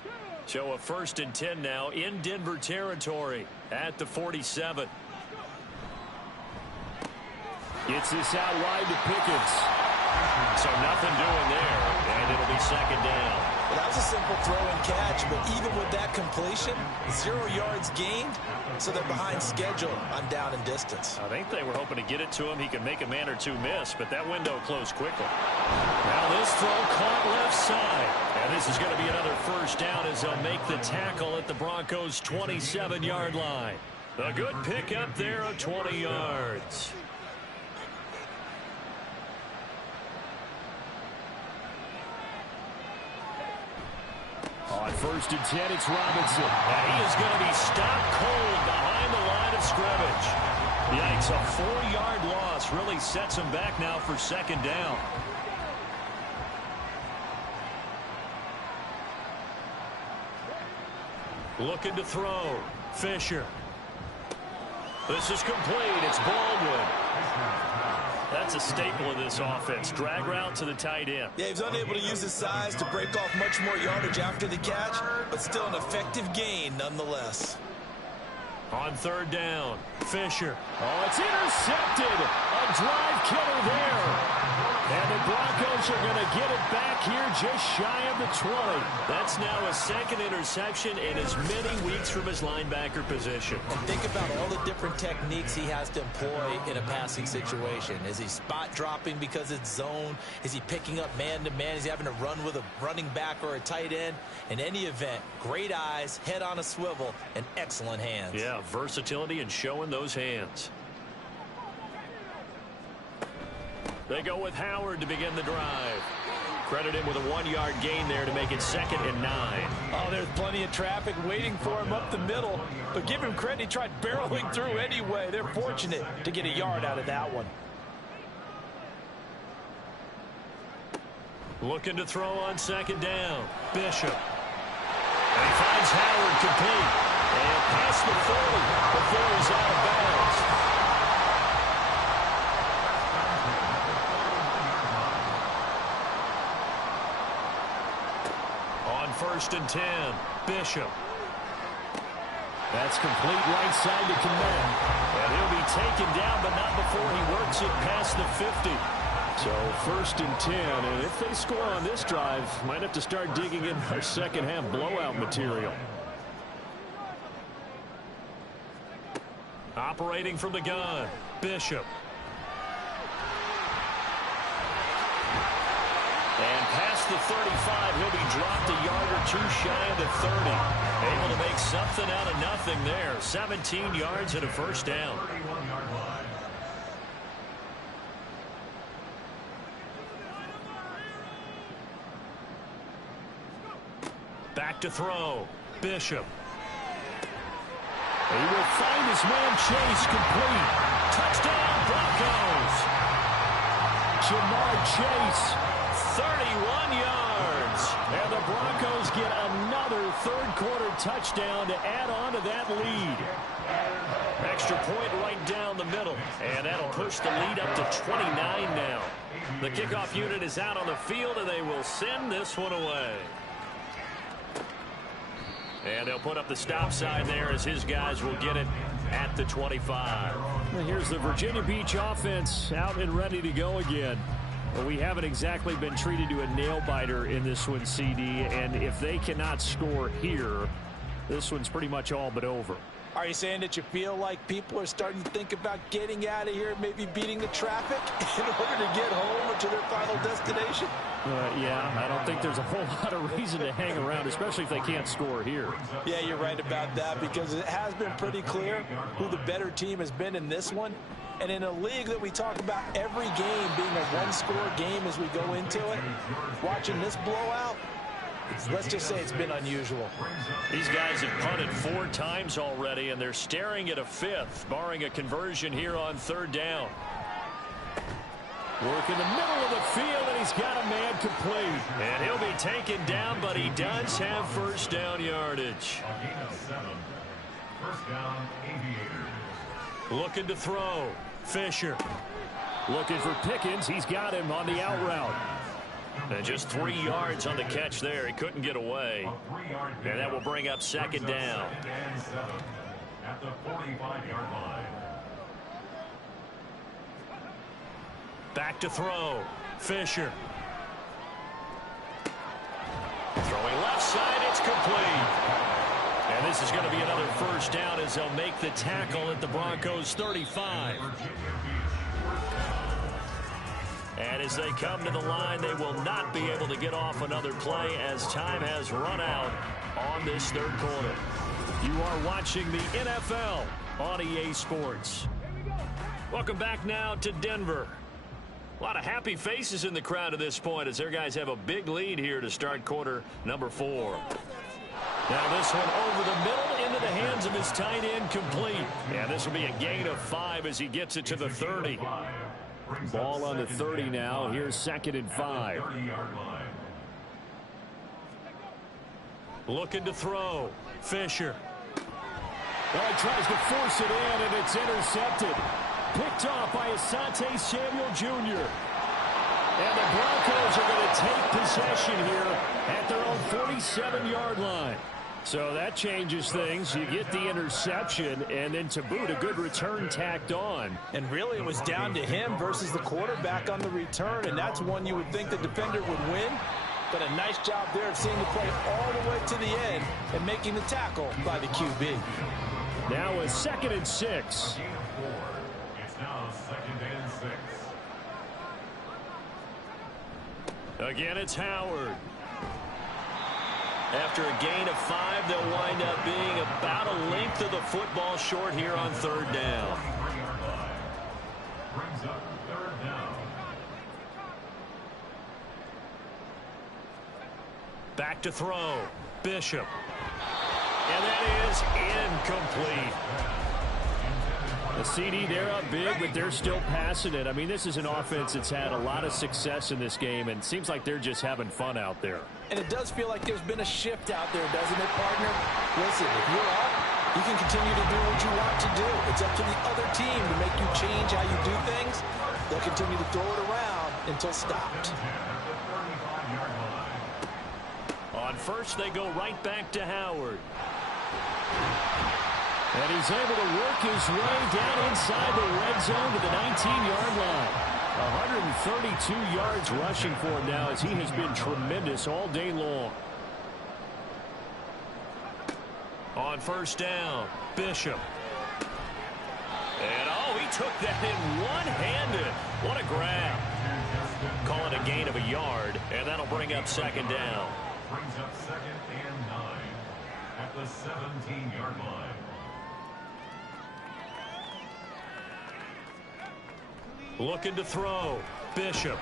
So a 1st and 10 now in Denver territory at the 47. Gets this out wide to Pickens. So nothing doing there, and it'll be second down. Well, that was a simple throw and catch, but even with that completion, 0 yards gained, so they're behind schedule on down and distance. I think they were hoping to get it to him. He could make a man or two miss, but that window closed quickly. Now this throw caught left side, and this is going to be another first down as they'll make the tackle at the Broncos' 27-yard line. A good pickup there of 20 yards. On 1st and 10, it's Robinson. And he is going to be stopped cold behind the line of scrimmage. Yikes, a 4-yard loss really sets him back now for second down. Looking to throw. Fisher. This is complete. It's Baldwin. That's a staple of this offense. Drag route to the tight end. Yeah, he's unable to use his size to break off much more yardage after the catch, but still an effective gain nonetheless. On 3rd down, Fisher. Oh, it's intercepted. A drive killer there. And the Broncos are going to get it back here just shy of the 20. That's now a 2nd interception in as many weeks from his linebacker position. And think about all the different techniques he has to employ in a passing situation. Is he spot dropping because it's zone? Is he picking up man-to-man? Is he having to run with a running back or a tight end? In any event, great eyes, head on a swivel, and excellent hands. Yeah, versatility and showing those hands. They go with Howard to begin the drive. Credit him with a 1-yard gain there to make it 2nd and 9. Oh, there's plenty of traffic waiting for him up the middle. But give him credit, he tried barreling through anyway. They're fortunate to get a yard out of that one. Looking to throw on 2nd down. Bishop. And he finds Howard complete. And past the 40 before he's out of bounds. On 1st and 10, Bishop. That's complete right side to Kmet. And he'll be taken down, but not before he works it past the 50. So 1st and 10, and if they score on this drive, might have to start digging in our second half blowout material. Operating from the gun, Bishop. And past the 35, he'll be dropped a yard or two shy of the 30. Able to make something out of nothing there. 17 yards and a first down. Back to throw, Bishop. He will find his man Chase complete. Touchdown, Broncos. Jamar Chase, 31 yards. And the Broncos get another third-quarter touchdown to add on to that lead. Extra point right down the middle. And that'll push the lead up to 29 now. The kickoff unit is out on the field, and they will send this one away. And they'll put up the stop sign there as his guys will get it at the 25. Well, here's the Virginia Beach offense out and ready to go again. Well, we haven't exactly been treated to a nail-biter in this one, CD, and if they cannot score here, this one's pretty much all but over. Are you saying that you feel like people are starting to think about getting out of here, maybe beating the traffic in order to get home or to their final destination? Yeah, I don't think there's a whole lot of reason to hang around, especially if they can't score here. Yeah, you're right about that, because it has been pretty clear who the better team has been in this one. And in a league that we talk about every game being a one-score game as we go into it, watching this blowout, let's just say it's been unusual. These guys have punted 4 times already, and they're staring at a 5th, barring a conversion here on 3rd down. Work in the middle of the field, and he's got a man complete. And he'll be taken down, but he does have first down yardage. A gain of 7. First down, Aviators. Looking to throw, Fisher. Looking for Pickens. He's got him on the out route. And just 3 yards on the catch there. He couldn't get away. And that will bring up 2nd down. Second and 7 at the 45-yard line. Back to throw, Fisher. Throwing left side, it's complete. And this is going to be another first down as they'll make the tackle at the Broncos 35. And as they come to the line, they will not be able to get off another play as time has run out on this 3rd quarter. You are watching the NFL on EA Sports. Welcome back now to Denver. A lot of happy faces in the crowd at this point as their guys have a big lead here to start quarter number 4. Now this one over the middle into the hands of his tight end complete. And this will be a gain of 5 as he gets it to the 30. Ball on the 30 now. Here's 2nd and 5. Looking to throw, Fisher. Well, he tries to force it in, and it's intercepted. Picked off by Asante Samuel Jr. And the Broncos are going to take possession here at their own 47-yard line. So that changes things. You get the interception, and then to boot, a good return tacked on. And really, it was down to him versus the quarterback on the return, and that's one you would think the defender would win. But a nice job there of seeing the play all the way to the end and making the tackle by the QB. Now a 2nd and 6. It's now 2nd and 6. Again, it's Howard. After a gain of 5, they'll wind up being about a length of the football short here on 3rd down. Brings up 3rd down. Back to throw, Bishop. And that is incomplete. The CD, they're up big, but they're still passing it. I mean, this is an offense that's had a lot of success in this game, and it seems like they're just having fun out there. And it does feel like there's been a shift out there, doesn't it, partner? Listen, if you're up, you can continue to do what you want to do. It's up to the other team to make you change how you do things. They'll continue to throw it around until stopped. On first, they go right back to Howard. And he's able to work his way down inside the red zone to the 19-yard line. 132 yards rushing for him now as he has been tremendous all day long. On first down, Bishop. took that in one-handed. What a grab. Call it a gain of a yard, and that'll bring up second down. Brings up second and 9 at the 17-yard line. Looking to throw. Bishop.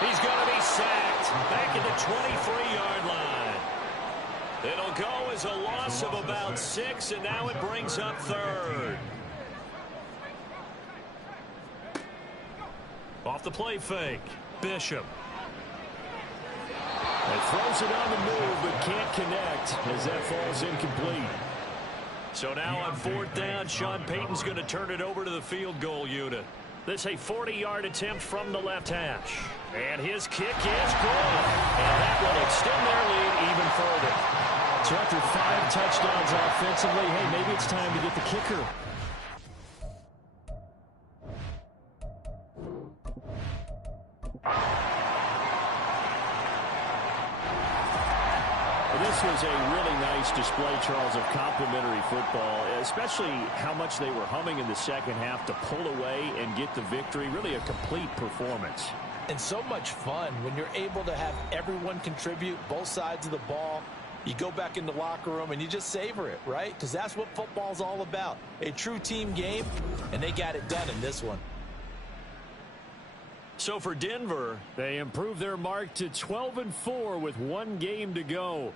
He's going to be sacked back at the 23-yard line. It'll go as a loss of about 6, and now it brings up third. Off the play fake. Bishop. And throws it on the move, but can't connect as that falls incomplete. So now on fourth down, Sean Payton's going to turn it over to the field goal unit. This a 40-yard attempt from the left hash. And his kick is good. And that will extend their lead even further. So after 5 touchdowns offensively, hey, maybe it's time to get the kicker. This was a really nice display, Charles, of complimentary football, especially how much they were humming in the second half to pull away and get the victory. Really a complete performance. And so much fun when you're able to have everyone contribute, both sides of the ball. You go back in the locker room and you just savor it, right? Because that's what football's all about. A true team game, and they got it done in this one. So for Denver, they improved their mark to 12-4 with 1 game to go.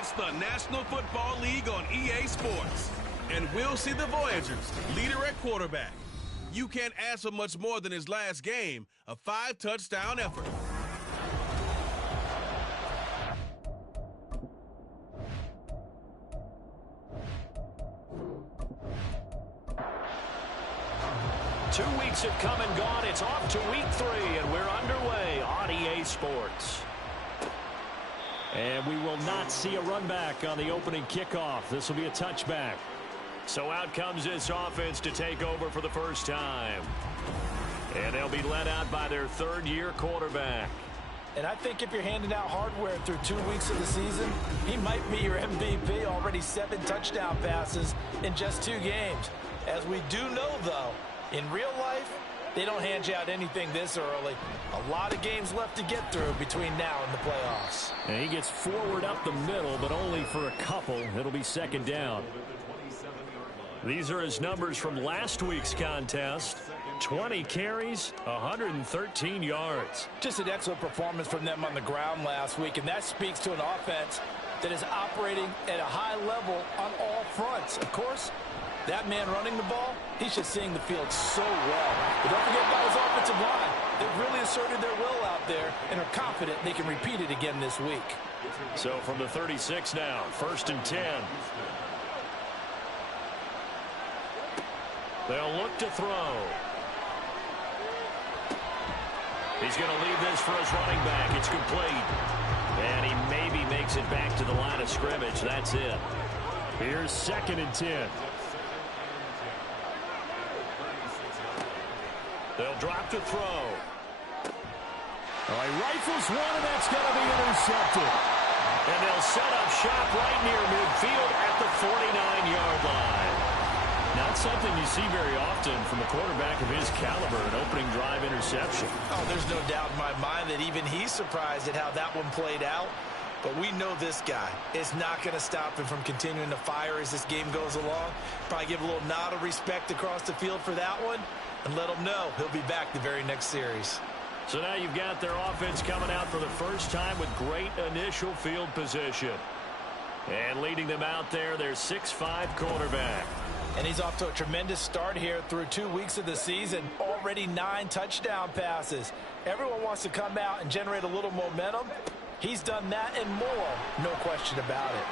It's the National Football League on EA Sports. And we'll see the Voyagers, leader at quarterback. You can't ask for much more than his last game, a 5-touchdown effort. Two weeks have come and gone. It's off to week 3, and we're underway on EA Sports. And we will not see a run back on the opening kickoff. This will be a touchback. So out comes this offense to take over for the first time. And they'll be led out by their third-year quarterback. And I think if you're handing out hardware through 2 weeks of the season, he might be your MVP. Already 7 touchdown passes in just 2 games. As we do know, though, in real life, they don't hand you out anything this early. A lot of games left to get through between now and the playoffs. And he gets forward up the middle, but only for a couple. It'll be second down. These are his numbers from last week's contest. 20 carries, 113 yards. Just an excellent performance from them on the ground last week, and that speaks to an offense that is operating at a high level on all fronts. Of course, that man running the ball, he's just seeing the field so well. But don't forget about his offensive line. They've really asserted their will out there and are confident they can repeat it again this week. So from the 36 now, 1st and 10. They'll look to throw. He's going to leave this for his running back. It's complete. And he maybe makes it back to the line of scrimmage. That's it. Here's 2nd and 10. They'll drop to throw. All right, rifles one, and that's going to be intercepted. And they'll set up shop right near midfield at the 49-yard line. Not something you see very often from a quarterback of his caliber, an opening drive interception. Oh, there's no doubt in my mind that even he's surprised at how that one played out. But we know this guy is not going to stop him from continuing to fire as this game goes along. Probably give a little nod of respect across the field for that one and let him know he'll be back the very next series. So now you've got their offense coming out for the first time with great initial field position. And leading them out there, their 6'5" quarterback. And he's off to a tremendous start here through 2 weeks of the season. Already 9 touchdown passes. Everyone wants to come out and generate a little momentum. He's done that and more, no question about it.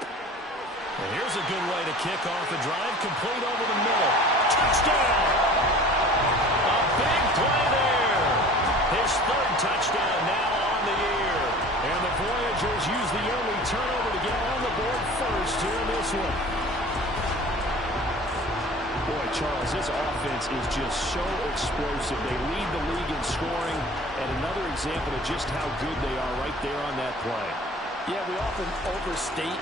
And here's a good way to kick off a drive, complete over the middle. Touchdown! A big play there. His 3rd touchdown now on the year. And the Voyagers use the only turnover to get on the board first here in this one. Boy, Charles, this offense is just so explosive. They lead the league in scoring, and another example of just how good they are right there on that play. Yeah, we often overstate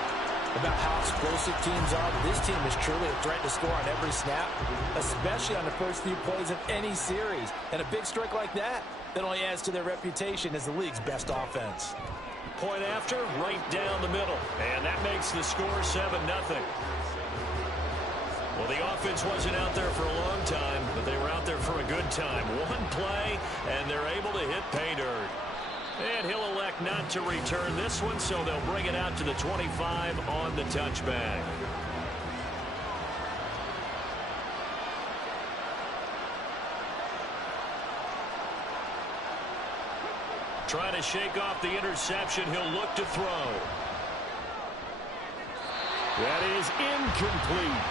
about how explosive teams are, but this team is truly a threat to score on every snap, especially on the first few plays of any series. And a big strike like that only adds to their reputation as the league's best offense. Point after, right down the middle. And that makes the score 7-0. Well, the offense wasn't out there for a long time, but they were out there for a good time. One play, and they're able to hit pay dirt. And he'll elect not to return this one, so they'll bring it out to the 25 on the touchback. Trying to shake off the interception. He'll look to throw. That is incomplete.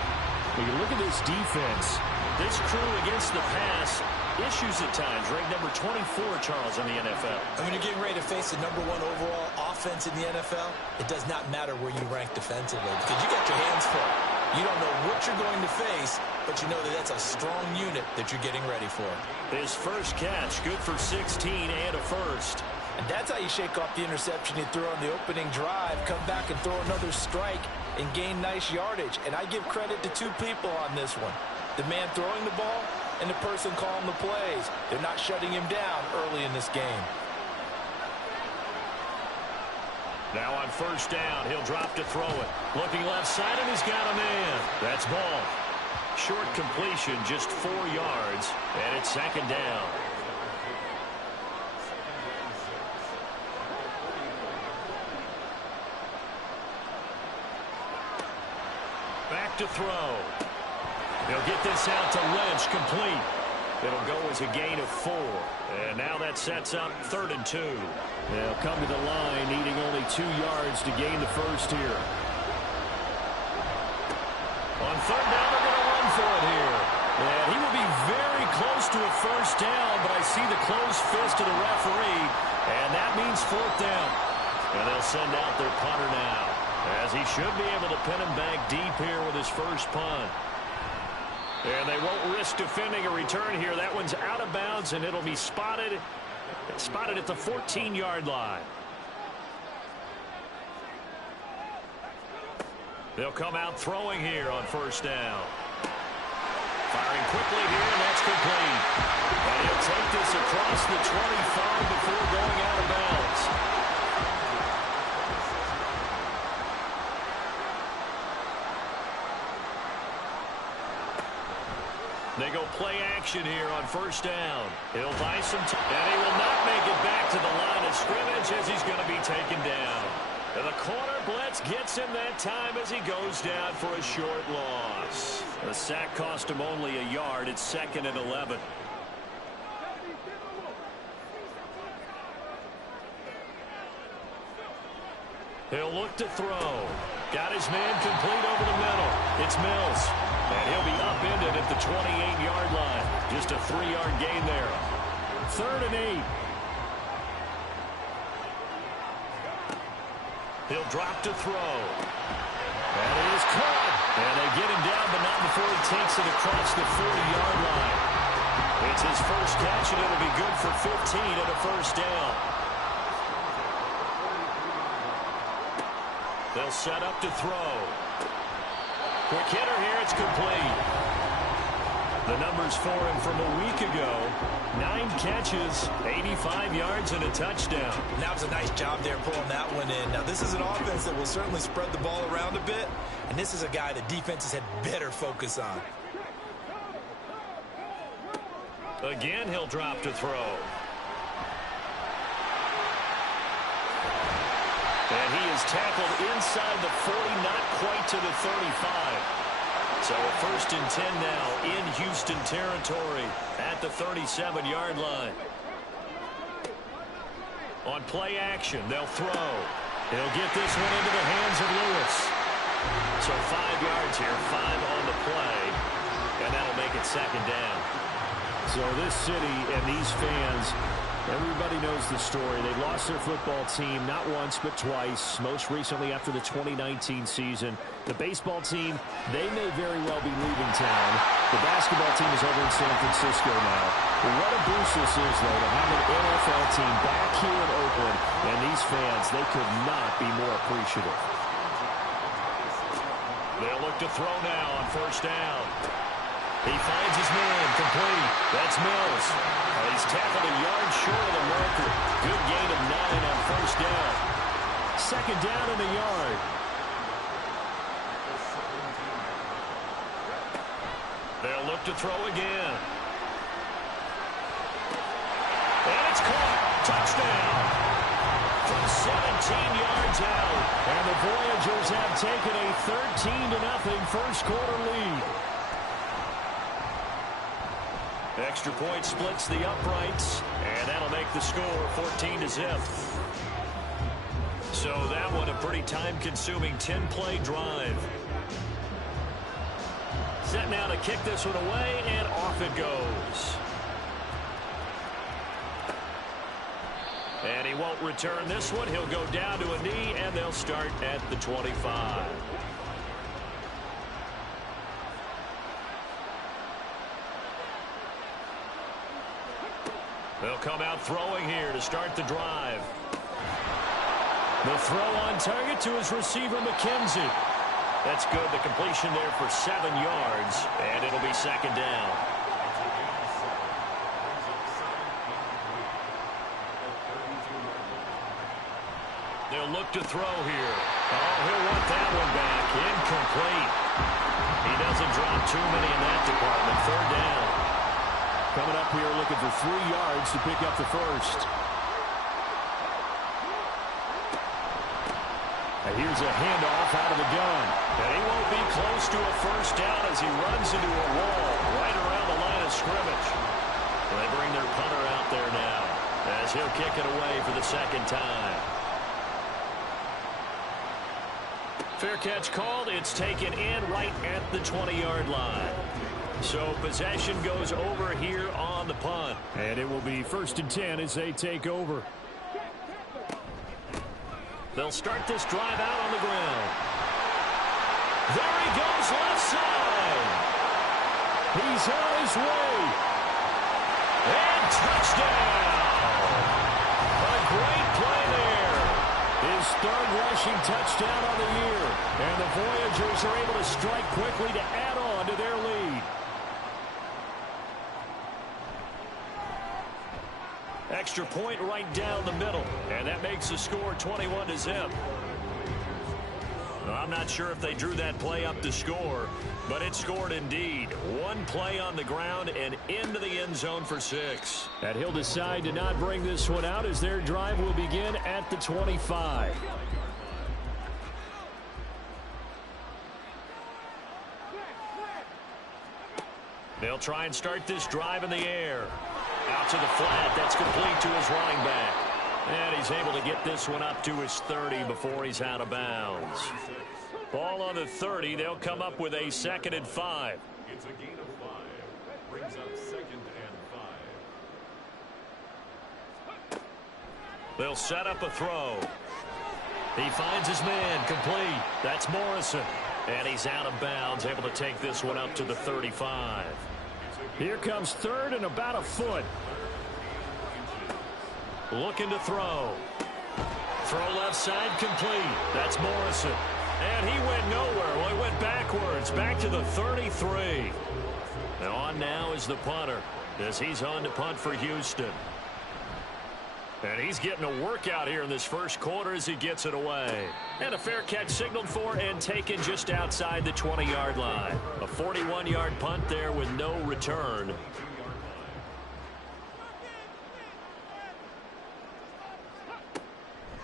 When you look at this defense, this crew against the pass, issues at times. Ranked number 24, Charles, in the NFL. And when you're getting ready to face the #1 overall offense in the NFL, it does not matter where you rank defensively because you got your hands full. You don't know what you're going to face, but you know that that's a strong unit that you're getting ready for. His first catch, good for 16 and a first. And that's how you shake off the interception he threw on the opening drive, come back and throw another strike and gain nice yardage. And I give credit to 2 people on this one. The man throwing the ball and the person calling the plays. They're not shutting him down early in this game. Now on first down, he'll drop to throw it. Looking left side, and he's got a man. That's ball. Short completion, just 4 yards, and it's second down. look to throw. He'll get this out to Lynch, complete. It'll go as a gain of 4. And now that sets up 3rd and 2. They'll come to the line, needing only 2 yards to gain the first here. On 3rd down, they're going to run for it here. And he will be very close to a first down, but I see the closed fist of the referee, and that means 4th down. And they'll send out their punter now, as he should be able to pin him back deep here with his first punt. And they won't risk defending a return here. That one's out of bounds, and it'll be spotted at the 14-yard line. They'll come out throwing here on 1st down. Firing quickly here, and that's complete. And he'll take this across the 25 before going out of bounds. They go play action here on 1st down. He'll buy some time, and he will not make it back to the line of scrimmage as he's going to be taken down. And the corner blitz gets him that time as he goes down for a short loss. The sack cost him only a yard. It's 2nd and 11. He'll look to throw. Got his man complete over the middle. It's Mills. And he'll be upended at the 28-yard line. Just a 3-yard gain there. 3rd and 8. He'll drop to throw. And it is caught. And they get him down, but not before he takes it across the 40-yard line. It's his first catch, and it'll be good for 15 and a first down. They'll set up to throw. Quick hitter here, it's complete. The numbers for him from a week ago: 9 catches, 85 yards, and a touchdown. That was a nice job there pulling that one in. Now, this is an offense that will certainly spread the ball around a bit, and this is a guy that defenses had better focus on. Again, he'll drop to throw. And he is tackled inside the 40, not quite to the 35. So a 1st and 10 now in Houston territory at the 37-yard line. On play action, they'll throw. He'll get this one into the hands of Lewis. So 5 yards here, 5 on the play, and that'll make it 2nd down. So this city and these fans, everybody knows the story. They lost their football team not once but twice, most recently after the 2019 season. The baseball team, they may very well be leaving town. The basketball team is over in San Francisco now. But what a boost this is, though, to have an NFL team back here in Oakland. And these fans, they could not be more appreciative. They'll look to throw now on 1st down. He finds his man, complete. That's Mills. He's tackled a yard short of the marker. Good gain of 9 on 1st down. 2nd down in the yard. They'll look to throw again. And it's caught. Touchdown. From 17 yards out. And the Voyagers have taken a 13-0 first quarter lead. Extra point splits the uprights, and that'll make the score 14-0. So that one a pretty time-consuming 10-play drive. Set now to kick this one away, and off it goes. And he won't return this one. He'll go down to a knee, and they'll start at the 25. They'll come out throwing here to start the drive. The throw on target to his receiver, McKenzie. That's good. The completion there for 7 yards, and it'll be 2nd down. They'll look to throw here. Oh, he'll want that one back. Incomplete. He doesn't drop too many in that department. 3rd down. Coming up here looking for 3 yards to pick up the first. And here's a handoff out of the gun. And he won't be close to a first down as he runs into a wall right around the line of scrimmage. They bring their punter out there now as he'll kick it away for the second time. Fair catch called. It's taken in right at the 20-yard line. So possession goes over here on the punt. And it will be 1st and 10 as they take over. They'll start this drive out on the ground. There he goes left side. He's on his way. And touchdown. A great play there. His 3rd rushing touchdown on the year. And the Voyagers are able to strike quickly to add on to their lead. Extra point right down the middle. And that makes the score 21-0. I'm not sure if they drew that play up to score, but it scored indeed. One play on the ground and into the end zone for 6. And he'll decide to not bring this one out as their drive will begin at the 25. They'll try and start this drive in the air. Out to the flat. That's complete to his running back. And he's able to get this one up to his 30 before he's out of bounds. Ball on the 30. They'll come up with a 2nd and 5. It's a gain of 5. Brings up 2nd and 5. They'll set up a throw. He finds his man complete. That's Morrison. And he's out of bounds, able to take this one up to the 35. Here comes 3rd and about a foot. Looking to throw. Throw left side complete. That's Morrison. And he went nowhere. Well, he went backwards. Back to the 33. Now on now is the punter as he's on to punt for Houston. And he's getting a workout here in this first quarter as he gets it away. And a fair catch signaled for and taken just outside the 20-yard line. A 41-yard punt there with no return.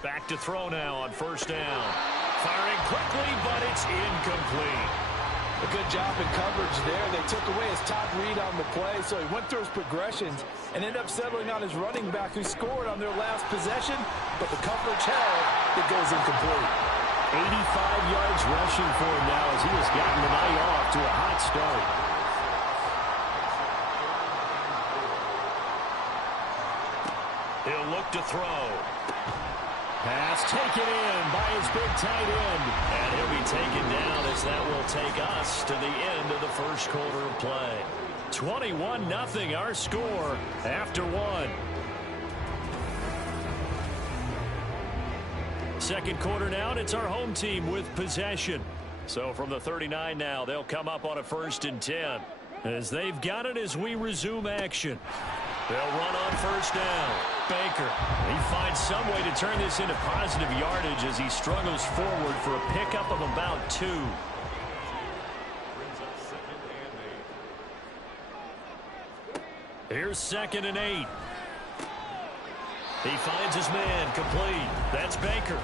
Back to throw now on 1st down. Firing quickly, but it's incomplete. A good job in coverage there. They took away his top read on the play, so he went through his progressions and ended up settling on his running back who scored on their last possession, but the coverage held. It goes incomplete. 85 yards rushing for him now as he has gotten the night off to a hot start. He'll look to throw. Pass taken in by his big tight end. And he'll be taken down as that will take us to the end of the first quarter of play. 21-0 our score after 1. Second quarter now, and it's our home team with possession. So from the 39 now, they'll come up on a 1st and 10. As they've got it as we resume action. They'll run on 1st down. Baker, he finds some way to turn this into positive yardage as he struggles forward for a pickup of about 2. Here's 2nd and 8. He finds his man complete. That's Baker.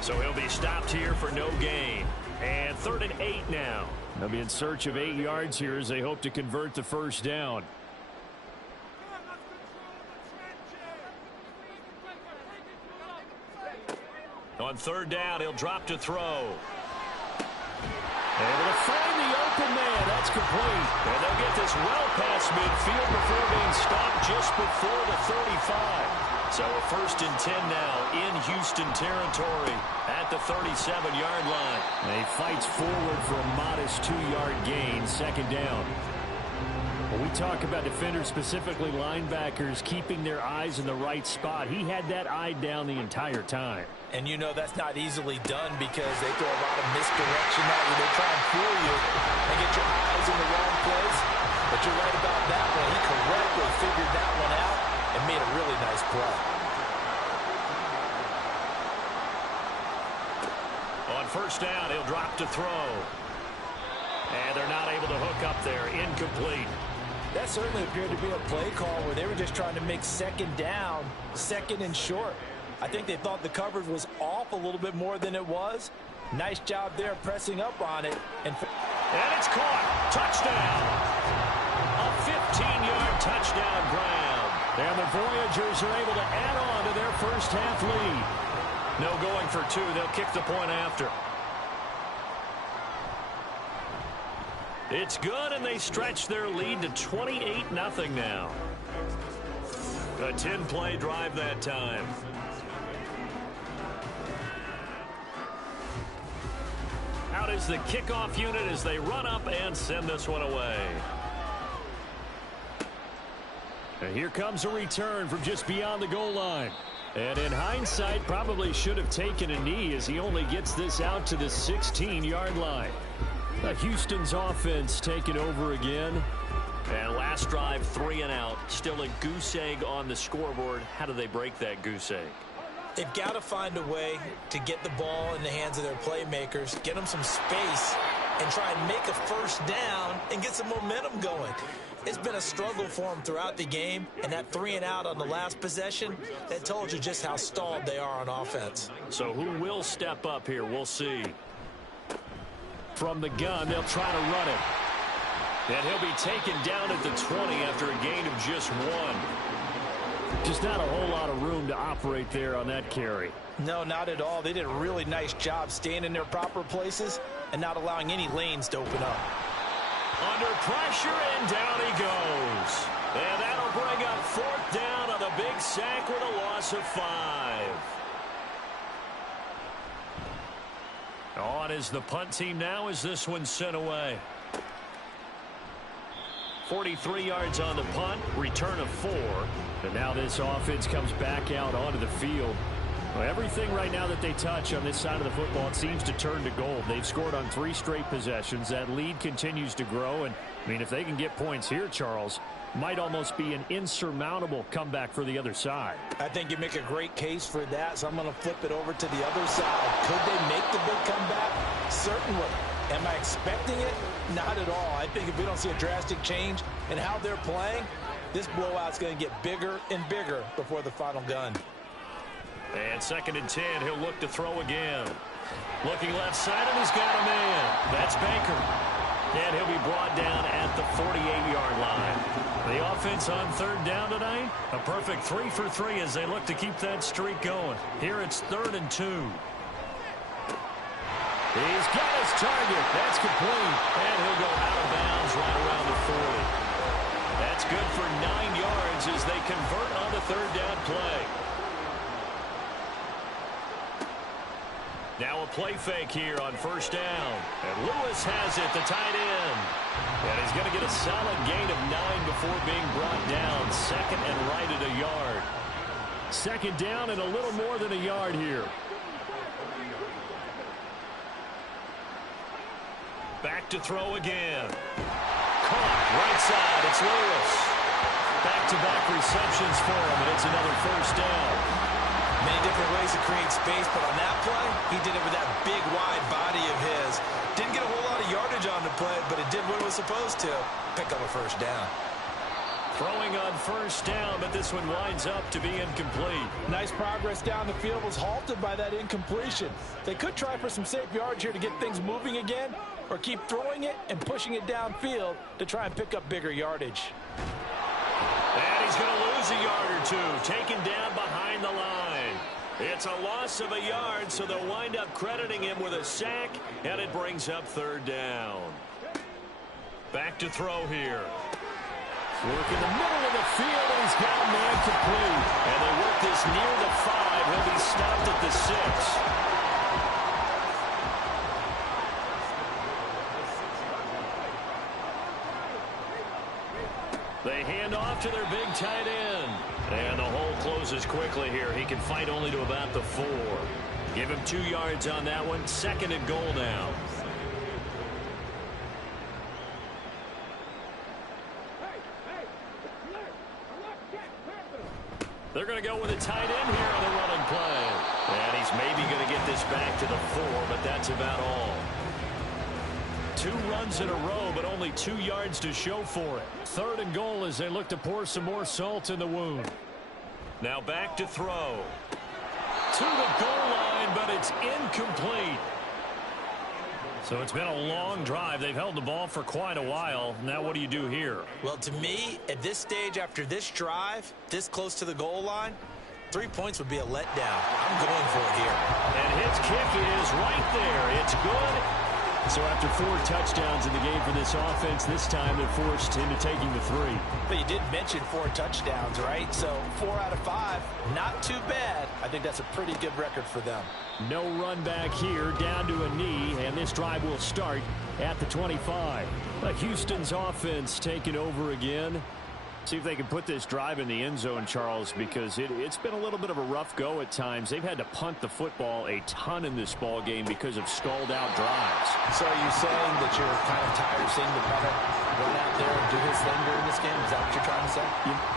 So he'll be stopped here for no gain. And 3rd and 8 now. They'll be in search of 8 yards here as they hope to convert the 1st down. On 3rd down, he'll drop to throw. Able to find the open man. That's complete. And they'll get this well past midfield before being stopped just before the 35. So a 1st and 10 now in Houston territory at the 37-yard line. And he fights forward for a modest 2-yard gain, 2nd down. When we talk about defenders, specifically linebackers, keeping their eyes in the right spot, he had that eye down the entire time. And you know that's not easily done because they throw a lot of misdirection at you. They try and fool you and get your eyes in the wrong place. But you're right about that one. He correctly figured that one out and made a really nice play. On 1st down, he'll drop to throw. And they're not able to hook up there. Incomplete. That certainly appeared to be a play call where they were just trying to make 2nd down, 2nd and short. I think they thought the coverage was off a little bit more than it was. Nice job there pressing up on it. And it's caught. Touchdown. A 15-yard touchdown ground. And the Voyagers are able to add on to their first half lead. No going for two. They'll kick the point after. It's good, and they stretch their lead to 28-0 now. A 10-play drive that time. Out is the kickoff unit as they run up and send this one away. And here comes a return from just beyond the goal line. And in hindsight, probably should have taken a knee as he only gets this out to the 16-yard line. Houston's offense taking over again. And last drive, 3 and out. Still a goose egg on the scoreboard. How do they break that goose egg? They've got to find a way to get the ball in the hands of their playmakers, get them some space, and try and make a first down and get some momentum going. It's been a struggle for them throughout the game, and that 3 and out on the last possession, that told you just how stalled they are on offense. So who will step up here? We'll see. From the gun, they'll try to run it. And he'll be taken down at the 20 after a gain of just 1. Just not a whole lot of room to operate there on that carry. No, not at all. They did a really nice job staying in their proper places and not allowing any lanes to open up. Under pressure, and down he goes. And that'll bring up 4th down on the big sack with a loss of 5. On is the punt team now as this one's sent away. 43 yards on the punt, return of 4. And now this offense comes back out onto the field. Well, everything right now that they touch on this side of the football, it seems to turn to gold. They've scored on 3 straight possessions. That lead continues to grow. And, I mean, if they can get points here, Charles, might almost be an insurmountable comeback for the other side. I think you make a great case for that, so I'm going to flip it over to the other side. Could they make the big comeback? Certainly. Am I expecting it? Not at all. I think if we don't see a drastic change in how they're playing, this blowout's going to get bigger and bigger before the final gun. And 2nd and 10, he'll look to throw again. Looking left side, and he's got a man. That's Baker. And he'll be brought down at the 48-yard line. The offense on 3rd down tonight, a perfect 3 for 3 as they look to keep that streak going. Here it's 3rd and 2. He's got his target. That's complete. And he'll go out of bounds right around the 40. That's good for 9 yards as they convert on the 3rd down play. Now a play fake here on 1st down. And Lewis has it, the tight end. And he's going to get a solid gain of 9 before being brought down. 2nd and right at a yard. 2nd down and a little more than a yard here. Back to throw again. Caught right side. It's Lewis. Back-to-back receptions for him, and it's another 1st down. Many different ways to create space, but on that play, he did it with that big, wide body of his. Didn't get a whole lot of yardage on the play, but it did what it was supposed to. Pick up a 1st down. Throwing on 1st down, but this one winds up to be incomplete. Nice progress down the field was halted by that incompletion. They could try for some safe yards here to get things moving again, or keep throwing it and pushing it downfield to try and pick up bigger yardage. And he's going to lose a yard or 2, taken down behind the line. It's a loss of a yard, so they'll wind up crediting him with a sack, and it brings up 3rd down. Back to throw here. Work in the middle of the field, and he's got a man complete. And they work this near the 5. He'll be stopped at the 6. They hand off to their big tight end. And the hole closes quickly here. He can fight only to about the 4. Give him 2 yards on that one. 2nd and goal now. They're going to go with a tight end here on the running play. And he's maybe going to get this back to the 4, but that's about all. 2 runs in a row, but only 2 yards to show for it. 3rd and goal as they look to pour some more salt in the wound. Now back to throw. to the goal line, but it's incomplete. So it's been a long drive. They've held the ball for quite a while. Now what do you do here? Well, to me, at this stage, after this drive, this close to the goal line, 3 points would be a letdown. I'm going for it here. And his kick is right there. It's good. So after 4 touchdowns in the game for this offense, this time they're forced into taking the 3. But you did mention 4 touchdowns, right? So 4 out of 5, not too bad. I think that's a pretty good record for them. No run back here, down to a knee, and this drive will start at the 25. But Houston's offense taking over again. See if they can put this drive in the end zone, Charles, because it's been a little bit of a rough go at times. They've had to punt the football a ton in this ball game because of stalled-out drives. So are you saying that you're kind of tired of seeing the punter run out there and do his thing during this game? Is that what you're trying to say?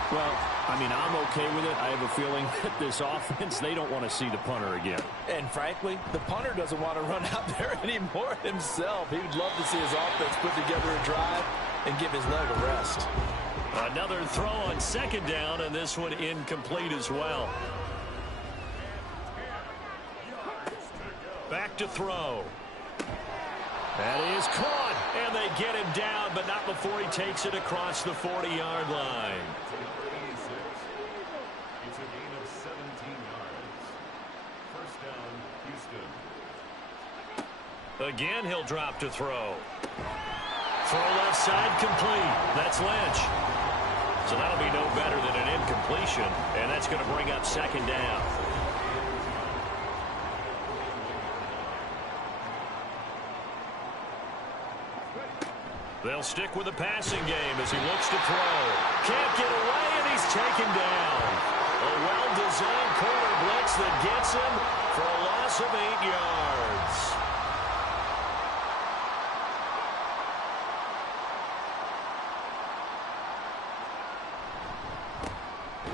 Well, I mean, I'm okay with it. I have a feeling that this offense, they don't want to see the punter again. And frankly, the punter doesn't want to run out there anymore himself. He would love to see his offense put together a drive and give his leg a rest. Another throw on second down, and this one incomplete as well. Back to throw. That is caught, and they get him down, but not before he takes it across the 40-yard line. It's a gain of 17 yards. First down, Houston. Again, he'll drop to throw. Throw left side complete. That's Lynch. So that'll be no better than an incompletion, and that's going to bring up second down. They'll stick with the passing game as he looks to throw. Can't get away, and he's taken down. A well-designed corner blitz that gets him for a loss of 8 yards.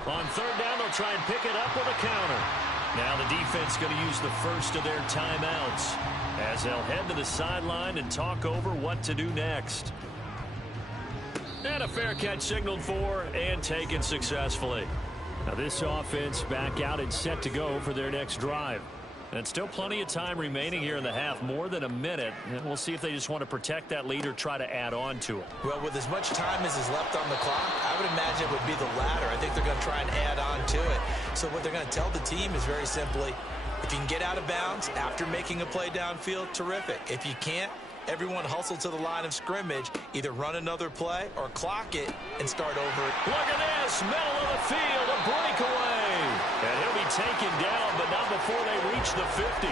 On third down, they'll try and pick it up with a counter. Now the defense going to use the first of their timeouts as they'll head to the sideline and talk over what to do next. And a fair catch signaled for and taken successfully. Now this offense back out and set to go for their next drive. And still plenty of time remaining here in the half, more than a minute. And we'll see if they just want to protect that lead or try to add on to it. Well, with as much time as is left on the clock, I would imagine it would be the latter. I think they're going to try and add on to it. So what they're going to tell the team is very simply, if you can get out of bounds after making a play downfield, terrific. If you can't, everyone hustle to the line of scrimmage, either run another play or clock it and start over. Look at this, middle of the field, a breakaway. And he'll be taken down, but not before they reach the 50.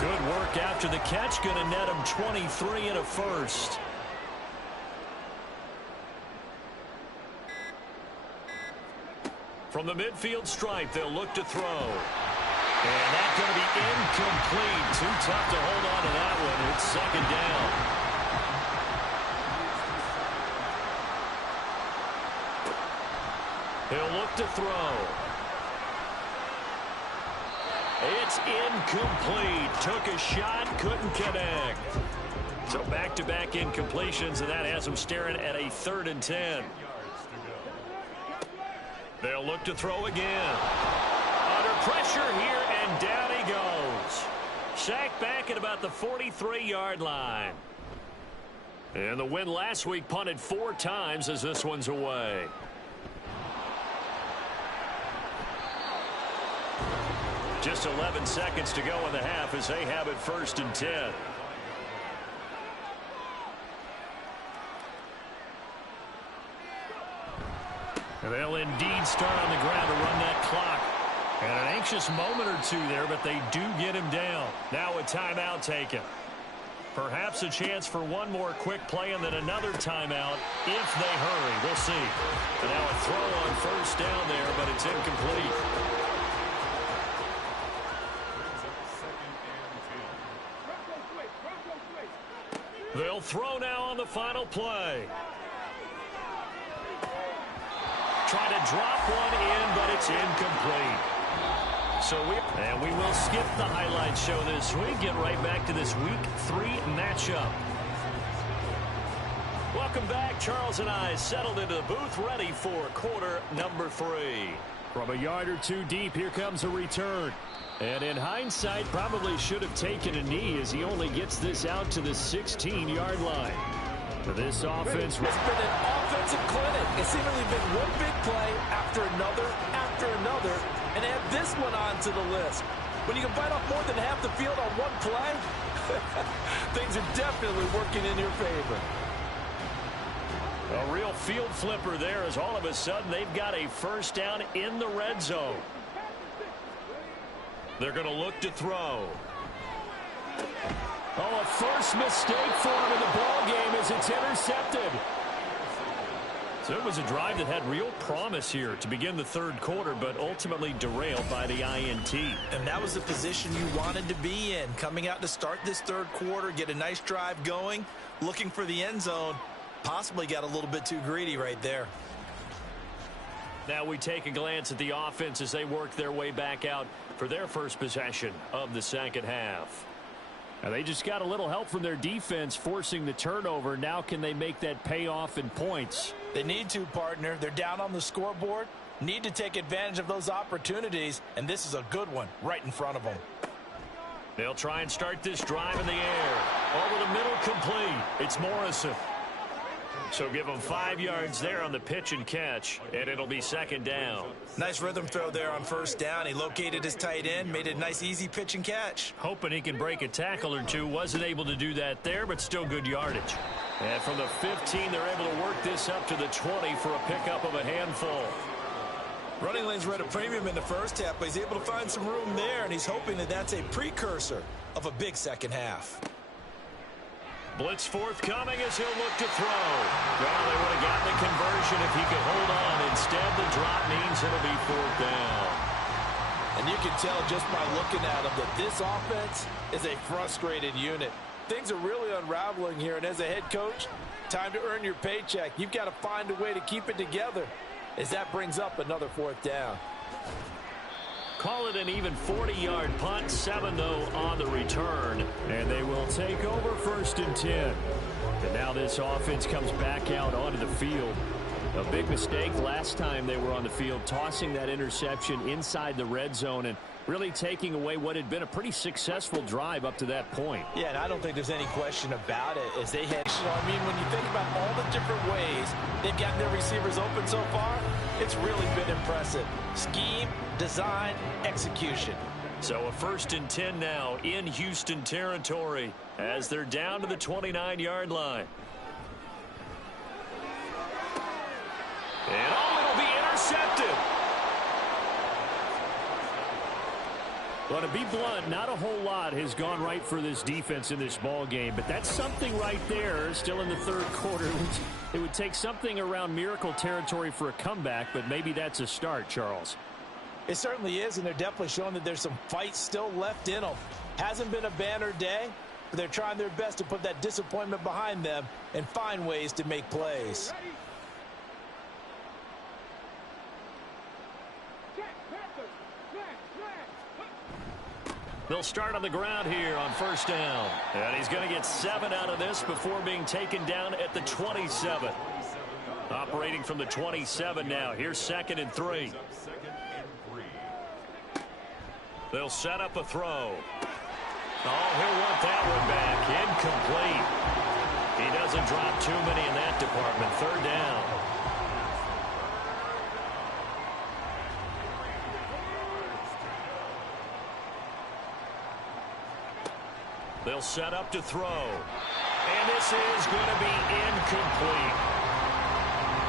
Good work after the catch, going to net him 23 and a first. From the midfield stripe, they'll look to throw. And that's going to be incomplete. Too tough to hold on to that one. It's second down. He'll look to throw. It's incomplete. Took a shot, couldn't connect. So back-to-back incompletions, and that has him staring at a 3rd and 10. They'll look to throw again. Under pressure here, and down he goes. Sacked back at about the 43-yard line. And the win last week punted 4 times as this one's away. Just 11 seconds to go in the half as they have it 1st and 10. And they'll indeed start on the ground to run that clock. And an anxious moment or two there, but they do get him down. Now a timeout taken. Perhaps a chance for one more quick play and then another timeout if they hurry. We'll see. And now a throw on 1st down there, but it's incomplete. They'll throw now on the final play. Try to drop one in, but it's incomplete. So we will skip the highlight show this week. Get right back to this Week 3 matchup. Welcome back. Charles and I settled into the booth, ready for quarter number 3. From a yard or two deep, here comes a return. And in hindsight, probably should have taken a knee as he only gets this out to the 16-yard line. For this offense, it's been an offensive clinic. It's seemingly been one big play after another, and add this one onto the list. When you can bite off more than half the field on one play, things are definitely working in your favor. A real field flipper there as all of a sudden they've got a first down in the red zone. They're going to look to throw. Oh, a first mistake for him in the ball game as it's intercepted. So it was a drive that had real promise here to begin the third quarter, but ultimately derailed by the INT. And that was the position you wanted to be in. Coming out to start this third quarter, get a nice drive going, looking for the end zone. Possibly got a little bit too greedy right there. Now we take a glance at the offense as they work their way back out for their first possession of the second half. Now they just got a little help from their defense forcing the turnover. Now can they make that pay off in points? They need to, partner. They're down on the scoreboard. Need to take advantage of those opportunities, and this is a good one right in front of them. They'll try and start this drive in the air. Over the middle, complete. It's Morrison. So give him 5 yards there on the pitch and catch, and it'll be second down. Nice rhythm throw there on first down. He located his tight end, made a nice easy pitch and catch. Hoping he can break a tackle or two. Wasn't able to do that there, but still good yardage. And from the 15, they're able to work this up to the 20 for a pickup of a handful. Running lanes were at a premium in the first half, but he's able to find some room there, and he's hoping that that's a precursor of a big second half. Blitz forthcoming as he'll look to throw. Well, they would have gotten the conversion if he could hold on. Instead, the drop means it'll be fourth down. And you can tell just by looking at him that this offense is a frustrated unit. Things are really unraveling here, and as a head coach, time to earn your paycheck. You've got to find a way to keep it together as that brings up another fourth down. Call it an even 40-yard punt, 7 though on the return, and they will take over first and 10. And now this offense comes back out onto the field. A big mistake last time they were on the field, tossing that interception inside the red zone and really taking away what had been a pretty successful drive up to that point. Yeah, and I don't think there's any question about it as they had, I mean, when you think about all the different ways they've gotten their receivers open so far, it's really been impressive. Scheme, design, execution. So a first and 10 now in Houston territory as they're down to the 29-yard line. And it'll be intercepted. Well, to be blunt, not a whole lot has gone right for this defense in this ball game, but that's something right there still in the third quarter. It would take something around miracle territory for a comeback, but maybe that's a start, Charles. It certainly is, and they're definitely showing that there's some fight still left in them. Hasn't been a banner day, but they're trying their best to put that disappointment behind them and find ways to make plays. They'll start on the ground here on first down. And he's going to get 7 out of this before being taken down at the 27. Operating from the 27 now. Here's second and 3. They'll set up a throw. Oh, he'll want that one back. Incomplete. He doesn't drop too many in that department. Third down. They'll set up to throw. And this is going to be incomplete.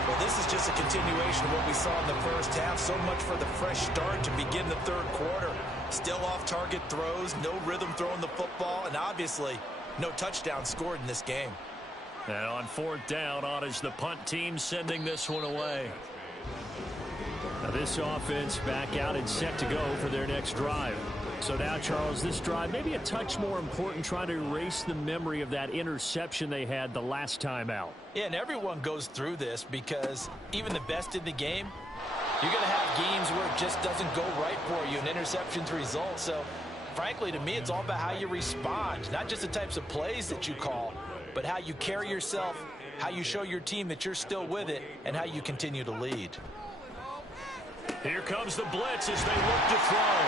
Well, this is just a continuation of what we saw in the first half. So much for the fresh start to begin the third quarter. Still off-target throws, no rhythm throwing the football, and obviously no touchdown scored in this game. And on fourth down, on is the punt team sending this one away. Now this offense back out and set to go for their next drive. So now, Charles, this drive maybe a touch more important, trying to erase the memory of that interception they had the last time out. Yeah, and everyone goes through this because even the best in the game, you're going to have games where it just doesn't go right for you, and interceptions result. So, frankly, to me, it's all about how you respond, not just the types of plays that you call, but how you carry yourself, how you show your team that you're still with it, and how you continue to lead. Here comes the blitz as they look to throw.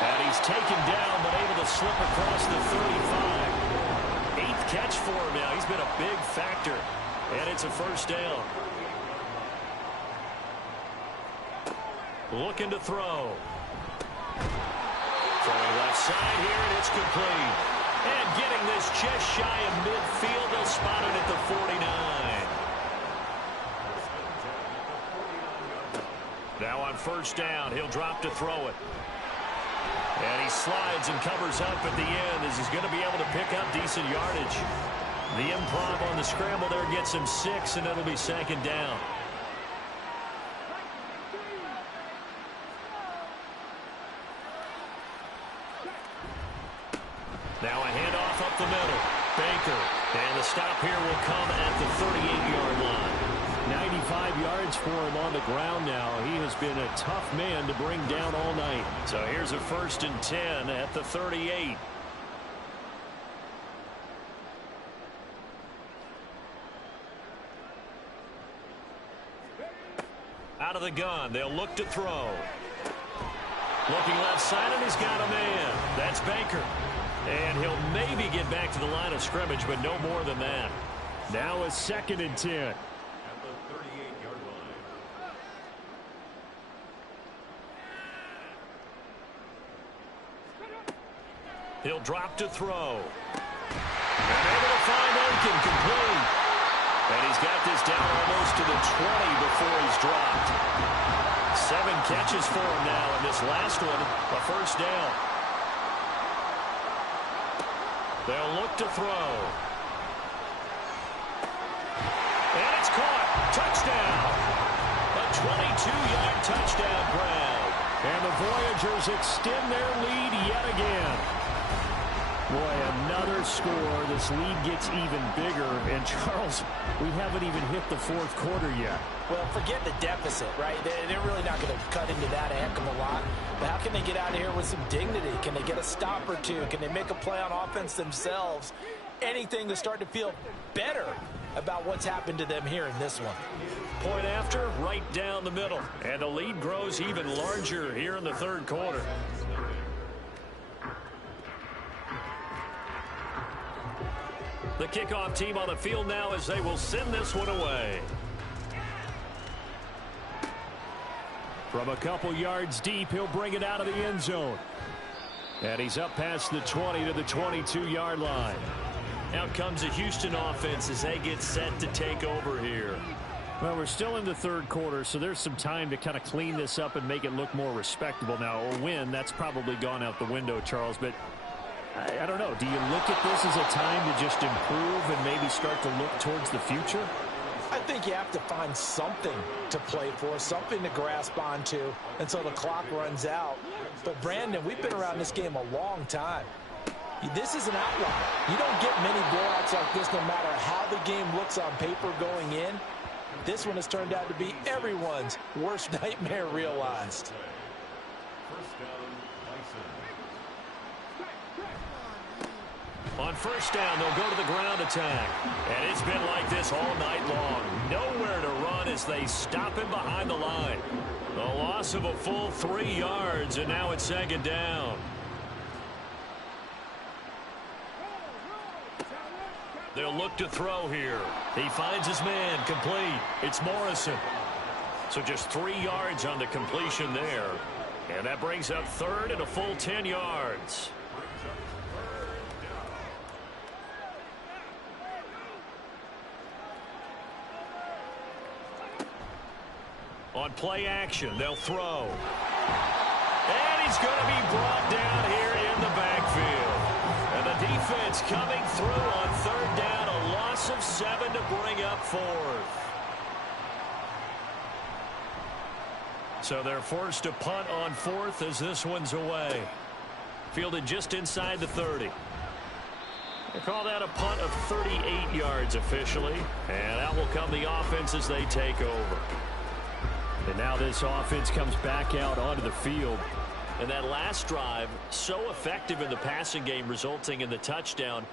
And he's taken down but able to slip across the 35. 8th catch for him now. He's been a big factor. And it's a first down. Looking to throw. Throwing left side here, and it's complete. And getting this just shy of midfield. They'll spot it at the 49. Now on first down, he'll drop to throw it. And he slides and covers up at the end as he's going to be able to pick up decent yardage. The improv on the scramble there gets him 6, and it'll be second down. Now a handoff up the middle. Baker. And the stop here will come at the 38-yard line. 95 yards for him on the ground now. He has been a tough man to bring down all night. So here's a 1st and 10 at the 38. Out of the gun. They'll look to throw. Looking left side, and he's got a man. That's Baker. And he'll maybe get back to the line of scrimmage, but no more than that. Now a 2nd and 10. At the 38-yard line. He'll drop to throw. And able to find Aiken, complete. And he's got this down almost to the 20 before he's dropped. 7 catches for him now, and this last one, a first down. They'll look to throw. And it's caught. Touchdown. A 22-yard touchdown grab. And the Voyagers extend their lead yet again. Boy, another score. This lead gets even bigger. And, Charles, we haven't even hit the 4th quarter yet. Well, forget the deficit, right? They're really not going to cut into that a heck of a lot. But how can they get out of here with some dignity? Can they get a stop or two? Can they make a play on offense themselves? Anything to start to feel better about what's happened to them here in this one. Point after, right down the middle. And the lead grows even larger here in the 3rd quarter. The kickoff team on the field now as they will send this one away. From a couple yards deep, he'll bring it out of the end zone. And he's up past the 20 to the 22-yard line. Out comes the Houston offense as they get set to take over here. Well, we're still in the 3rd quarter, so there's some time to kind of clean this up and make it look more respectable. Now, a win, that's probably gone out the window, Charles, but I don't know. Do you look at this as a time to just improve and maybe start to look towards the future? I think you have to find something to play for, something to grasp onto until the clock runs out. But, Brandon, we've been around this game a long time. This is an outlier. You don't get many blowouts like this no matter how the game looks on paper going in. This one has turned out to be everyone's worst nightmare realized. First down, Tyson. On first down, they'll go to the ground attack. And it's been like this all night long. Nowhere to run as they stop him behind the line. The loss of a full 3 yards, and now it's 2nd down. They'll look to throw here. He finds his man, complete. It's Morrison. So just 3 yards on the completion there. And that brings up 3rd and a full 10 yards. On play action, they'll throw. And he's going to be brought down here in the backfield. And the defense coming through on 3rd down, a loss of 7 to bring up 4th. So they're forced to punt on 4th as this one's away. Fielded just inside the 30. They call that a punt of 38 yards officially. And out will come the offense as they take over. And now this offense comes back out onto the field. And that last drive, so effective in the passing game, resulting in the touchdown.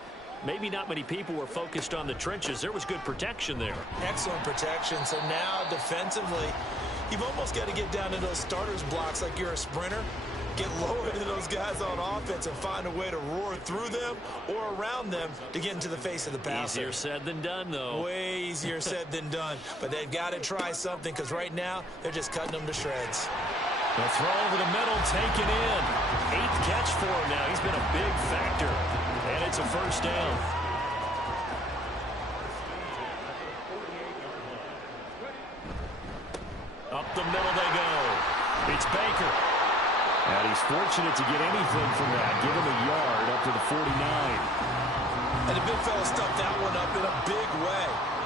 Maybe not many people were focused on the trenches. There was good protection there. Excellent protection. So now defensively, You've almost got to get down to those starters blocks like you're a sprinter. Get lower to those guys on offense and find a way to roar through them or around them to get into the face of the passer. Easier said than done, though. Way easier said than done. But they've got to try something because right now they're just cutting them to shreds. The throw over the middle taken in. 8th catch for him now. He's been a big factor. And it's a first down. Up the middle they go. It's Baker. And he's fortunate to get anything from that. Give him a yard up to the 49. And the big fella stuffed that one up in a big way.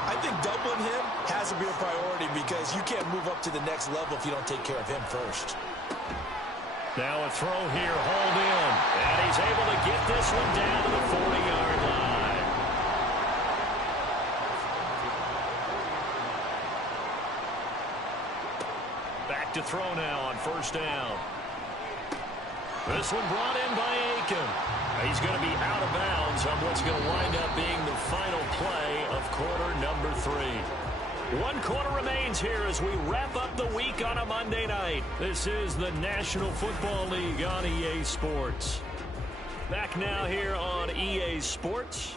I think doubling him has to be a priority because you can't move up to the next level if you don't take care of him first. Now a throw here, hauled in. And he's able to get this one down to the 40-yard line. Back to throw now on first down. This one brought in by Aiken. He's going to be out of bounds on what's going to wind up being the final play of quarter number 3. 1 quarter remains here as we wrap up the week on a Monday night. This is the National Football League on EA Sports. Back now here on EA Sports.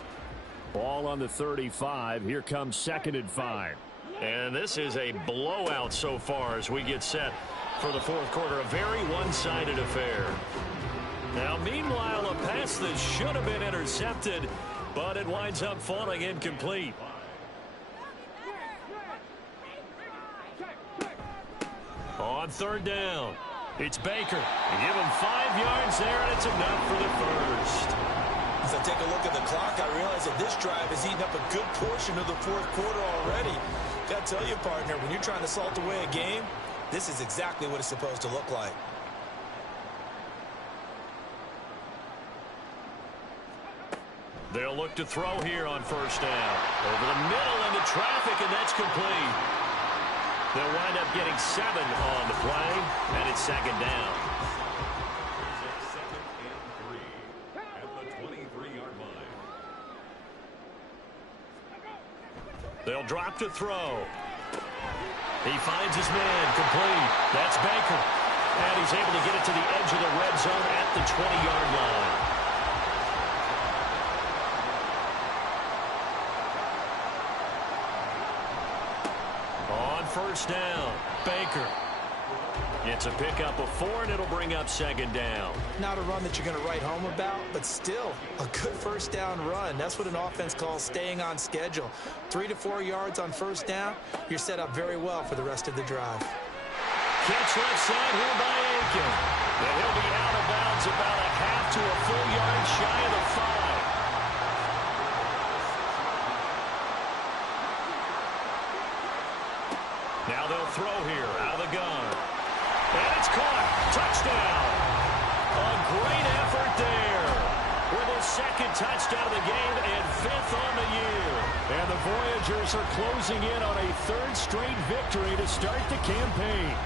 Ball on the 35. Here comes 2nd and 5. And this is a blowout so far as we get set for the 4th quarter. A very one-sided affair. Now, meanwhile, a pass that should have been intercepted, but it winds up falling incomplete. On 3rd down, it's Baker. Give him 5 yards there, and it's enough for the first. As I take a look at the clock, I realize that this drive has eaten up a good portion of the 4th quarter already. Got to tell you, partner, when you're trying to salt away a game, this is exactly what it's supposed to look like. They'll look to throw here on first down. Over the middle into traffic, and that's complete. They'll wind up getting 7 on the play, and it's 2nd down. They'll drop to throw. He finds his man, complete. That's Baker. And he's able to get it to the edge of the red zone at the 20-yard line. On first down, Baker. It's a pickup of 4, and it'll bring up 2nd down. Not a run that you're going to write home about, but still a good first down run. That's what an offense calls staying on schedule. 3 to 4 yards on first down, you're set up very well for the rest of the drive. Catch left side here by Aiken. And he'll be out of bounds about a half to a full yard shy of the 5. Now they'll throw here out of the gun. And it's caught. Touchdown. A great effort there. With his 2nd touchdown of the game and 5th on the year. And the Voyagers are closing in on a 3rd straight victory to start the campaign.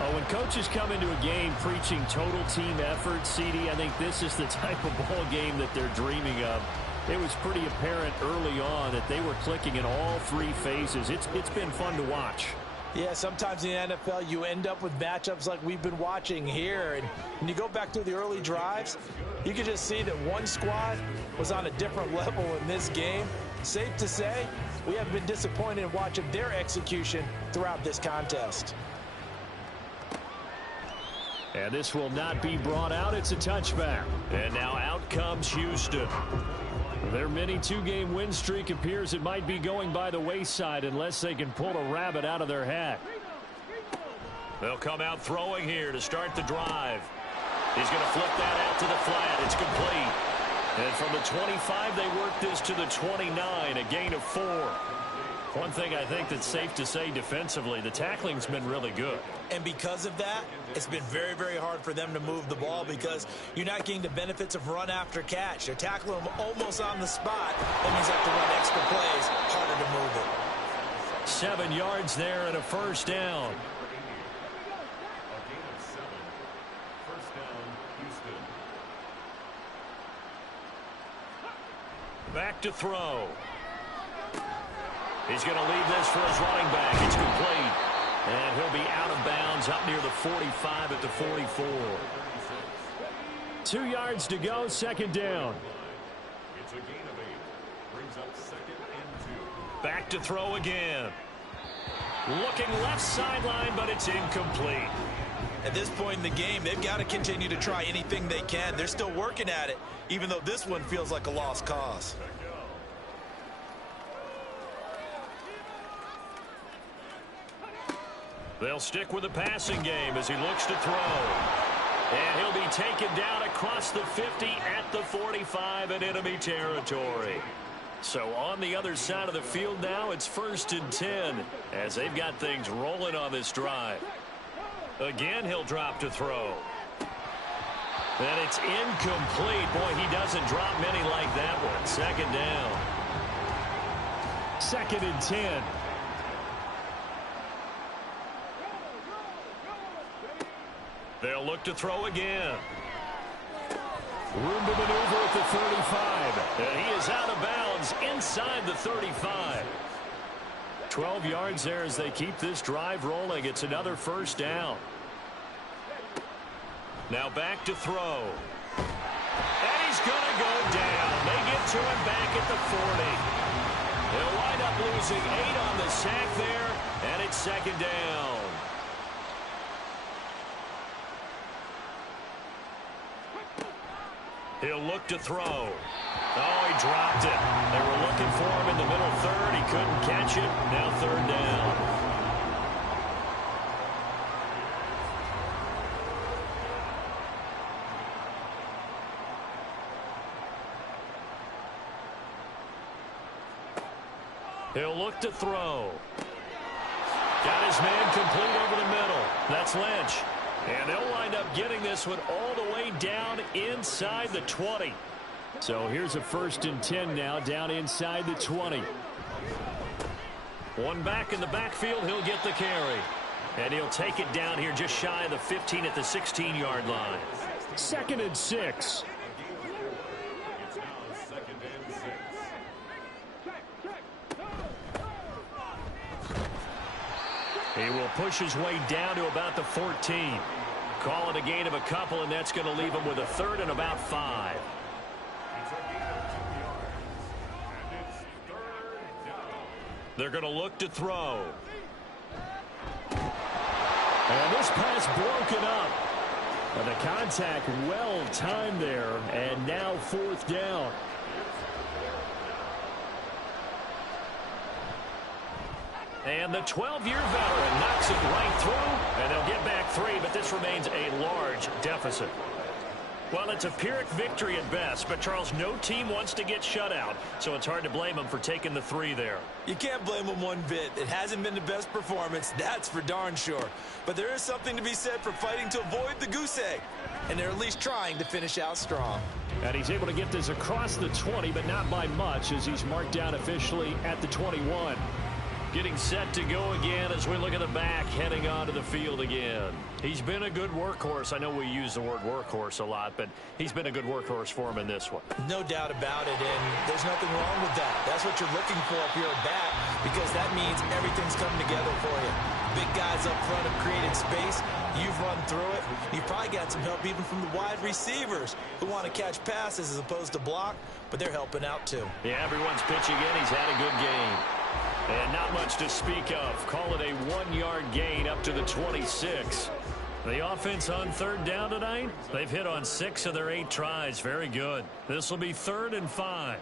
Oh, when coaches come into a game preaching total team effort, CD, I think this is the type of ball game that they're dreaming of. It was pretty apparent early on that they were clicking in all 3 phases. It's been fun to watch. Yeah, sometimes in the NFL you end up with matchups like we've been watching here. And when you go back through the early drives, you can just see that one squad was on a different level in this game. Safe to say, we have been disappointed in watching their execution throughout this contest. And this will not be brought out. It's a touchback. And now out comes Houston. Their mini 2-game win streak appears it might be going by the wayside unless they can pull a rabbit out of their hat. They'll come out throwing here to start the drive. He's going to flip that out to the flat. It's complete. And from the 25, they work this to the 29, a gain of 4. One thing I think that's safe to say defensively, the tackling's been really good. And because of that, it's been very, very hard for them to move the ball because you're not getting the benefits of run after catch. They're tackling them almost on the spot. That means you have to run extra plays, harder to move it. 7 yards there and a first down. Back to throw. He's going to leave this for his running back. It's complete. And he'll be out of bounds up near the 45 at the 44. 2 yards to go, second down. It's a gain of 8. Brings up 2nd and 2. Back to throw again. Looking left sideline, but it's incomplete. At this point in the game, they've got to continue to try anything they can. They're still working at it, even though this one feels like a lost cause. They'll stick with the passing game as he looks to throw. And he'll be taken down across the 50 at the 45 in enemy territory. So on the other side of the field now, it's 1st and 10 as they've got things rolling on this drive. Again, he'll drop to throw. And it's incomplete. Boy, he doesn't drop many like that one. 2nd down. 2nd and 10. They'll look to throw again. Room to maneuver at the 35. And he is out of bounds inside the 35. 12 yards there as they keep this drive rolling. It's another 1st down. Now back to throw. And he's going to go down. They get to him back at the 40. He'll wind up losing 8 on the sack there, and it's 2nd down. He'll look to throw. Oh, he dropped it. They were looking for him in the middle 3rd. He couldn't catch it. Now 3rd down. He'll look to throw. Got his man complete over the middle. That's Lynch. And they'll wind up getting this one all the way down inside the 20. So here's a 1st and 10 now, down inside the 20. One back in the backfield, he'll get the carry. And he'll take it down here just shy of the 15 at the 16-yard line. 2nd and 6. It's now 2nd and 6. He will push his way down to about the 14. Call it a gain of a couple, and that's going to leave him with a 3rd and about 5. It's a gain of 2 yards. And it's 3rd down. They're going to look to throw. And this pass broken up. And the contact well timed there, and now 4th down. And the 12-year veteran knocks it right through, and they'll get back 3, but this remains a large deficit. Well, it's a Pyrrhic victory at best, but, Charles, no team wants to get shut out, so it's hard to blame them for taking the 3 there. You can't blame them one bit. It hasn't been the best performance, that's for darn sure. But there is something to be said for fighting to avoid the goose egg, and they're at least trying to finish out strong. And he's able to get this across the 20, but not by much, as he's marked down officially at the 21. Getting set to go again as we look at the back, heading onto the field again. He's been a good workhorse. I know we use the word workhorse a lot, but he's been a good workhorse for him in this one. No doubt about it, and there's nothing wrong with that. That's what you're looking for if you're a back, because that means everything's coming together for you. Big guys up front have created space. You've run through it. You've probably got some help even from the wide receivers who want to catch passes as opposed to block, but they're helping out too. Yeah, everyone's pitching in. He's had a good game. And not much to speak of. Call it a 1-yard gain up to the 26. The offense on 3rd down tonight, they've hit on 6 of their 8 tries. Very good. This will be 3rd and 5.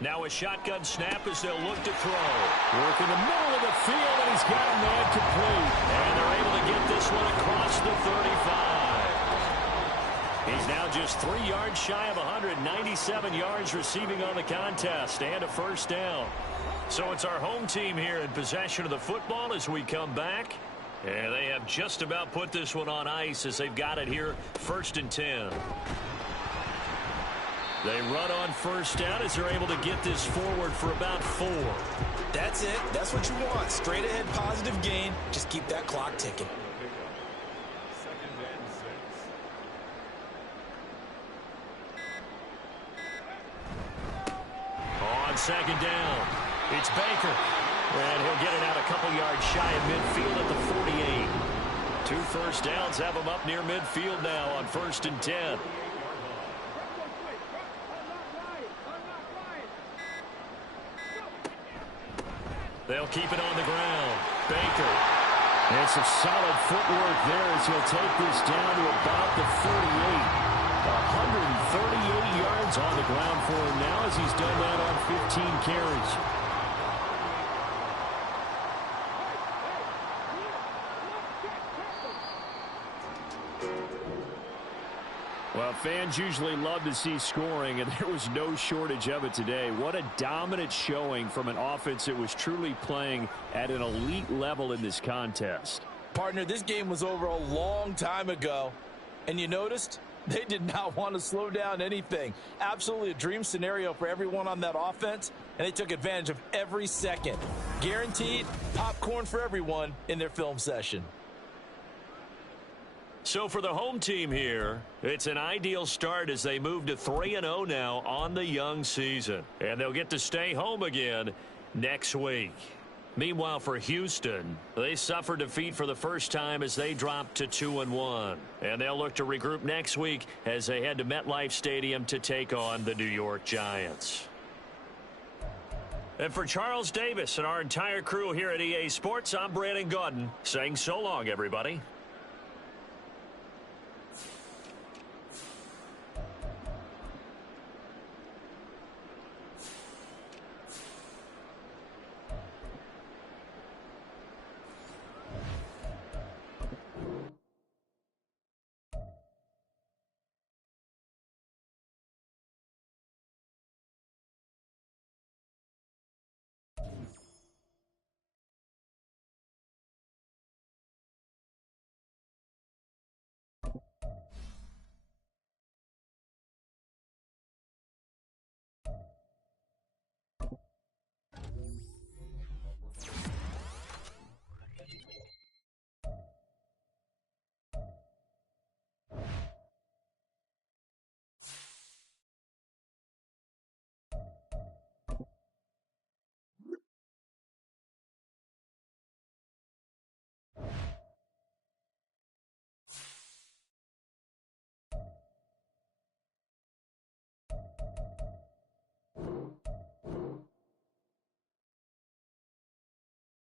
Now a shotgun snap as they'll look to throw. Work in the middle of the field, and he's got a man complete. And they're able to get this one across the 35. He's now just 3 yards shy of 197 yards receiving on the contest and a 1st down. So it's our home team here in possession of the football as we come back. And they have just about put this one on ice as they've got it here 1st and 10. They run on 1st down as they're able to get this forward for about 4. That's it. That's what you want. Straight ahead positive gain. Just keep that clock ticking. On 2nd down, it's Baker. And he'll get it out a couple yards shy of midfield at the 48. 2 first downs have him up near midfield now on 1st and 10. They'll keep it on the ground. Baker. It's a solid footwork there as he'll take this down to about the 48. 138 yards on the ground for him now as he's done that on 15 carries. Well, fans usually love to see scoring, and there was no shortage of it today. What a dominant showing from an offense that was truly playing at an elite level in this contest. Partner, this game was over a long time ago, and you noticed they did not want to slow down anything. Absolutely a dream scenario for everyone on that offense, and they took advantage of every second. Guaranteed popcorn for everyone in their film session. So for the home team here, it's an ideal start as they move to 3-0 now on the young season. And they'll get to stay home again next week. Meanwhile, for Houston, they suffered defeat for the first time as they dropped to 2-1. And they'll look to regroup next week as they head to MetLife Stadium to take on the New York Giants. And for Charles Davis and our entire crew here at EA Sports, I'm Brandon Gaudin saying so long, everybody.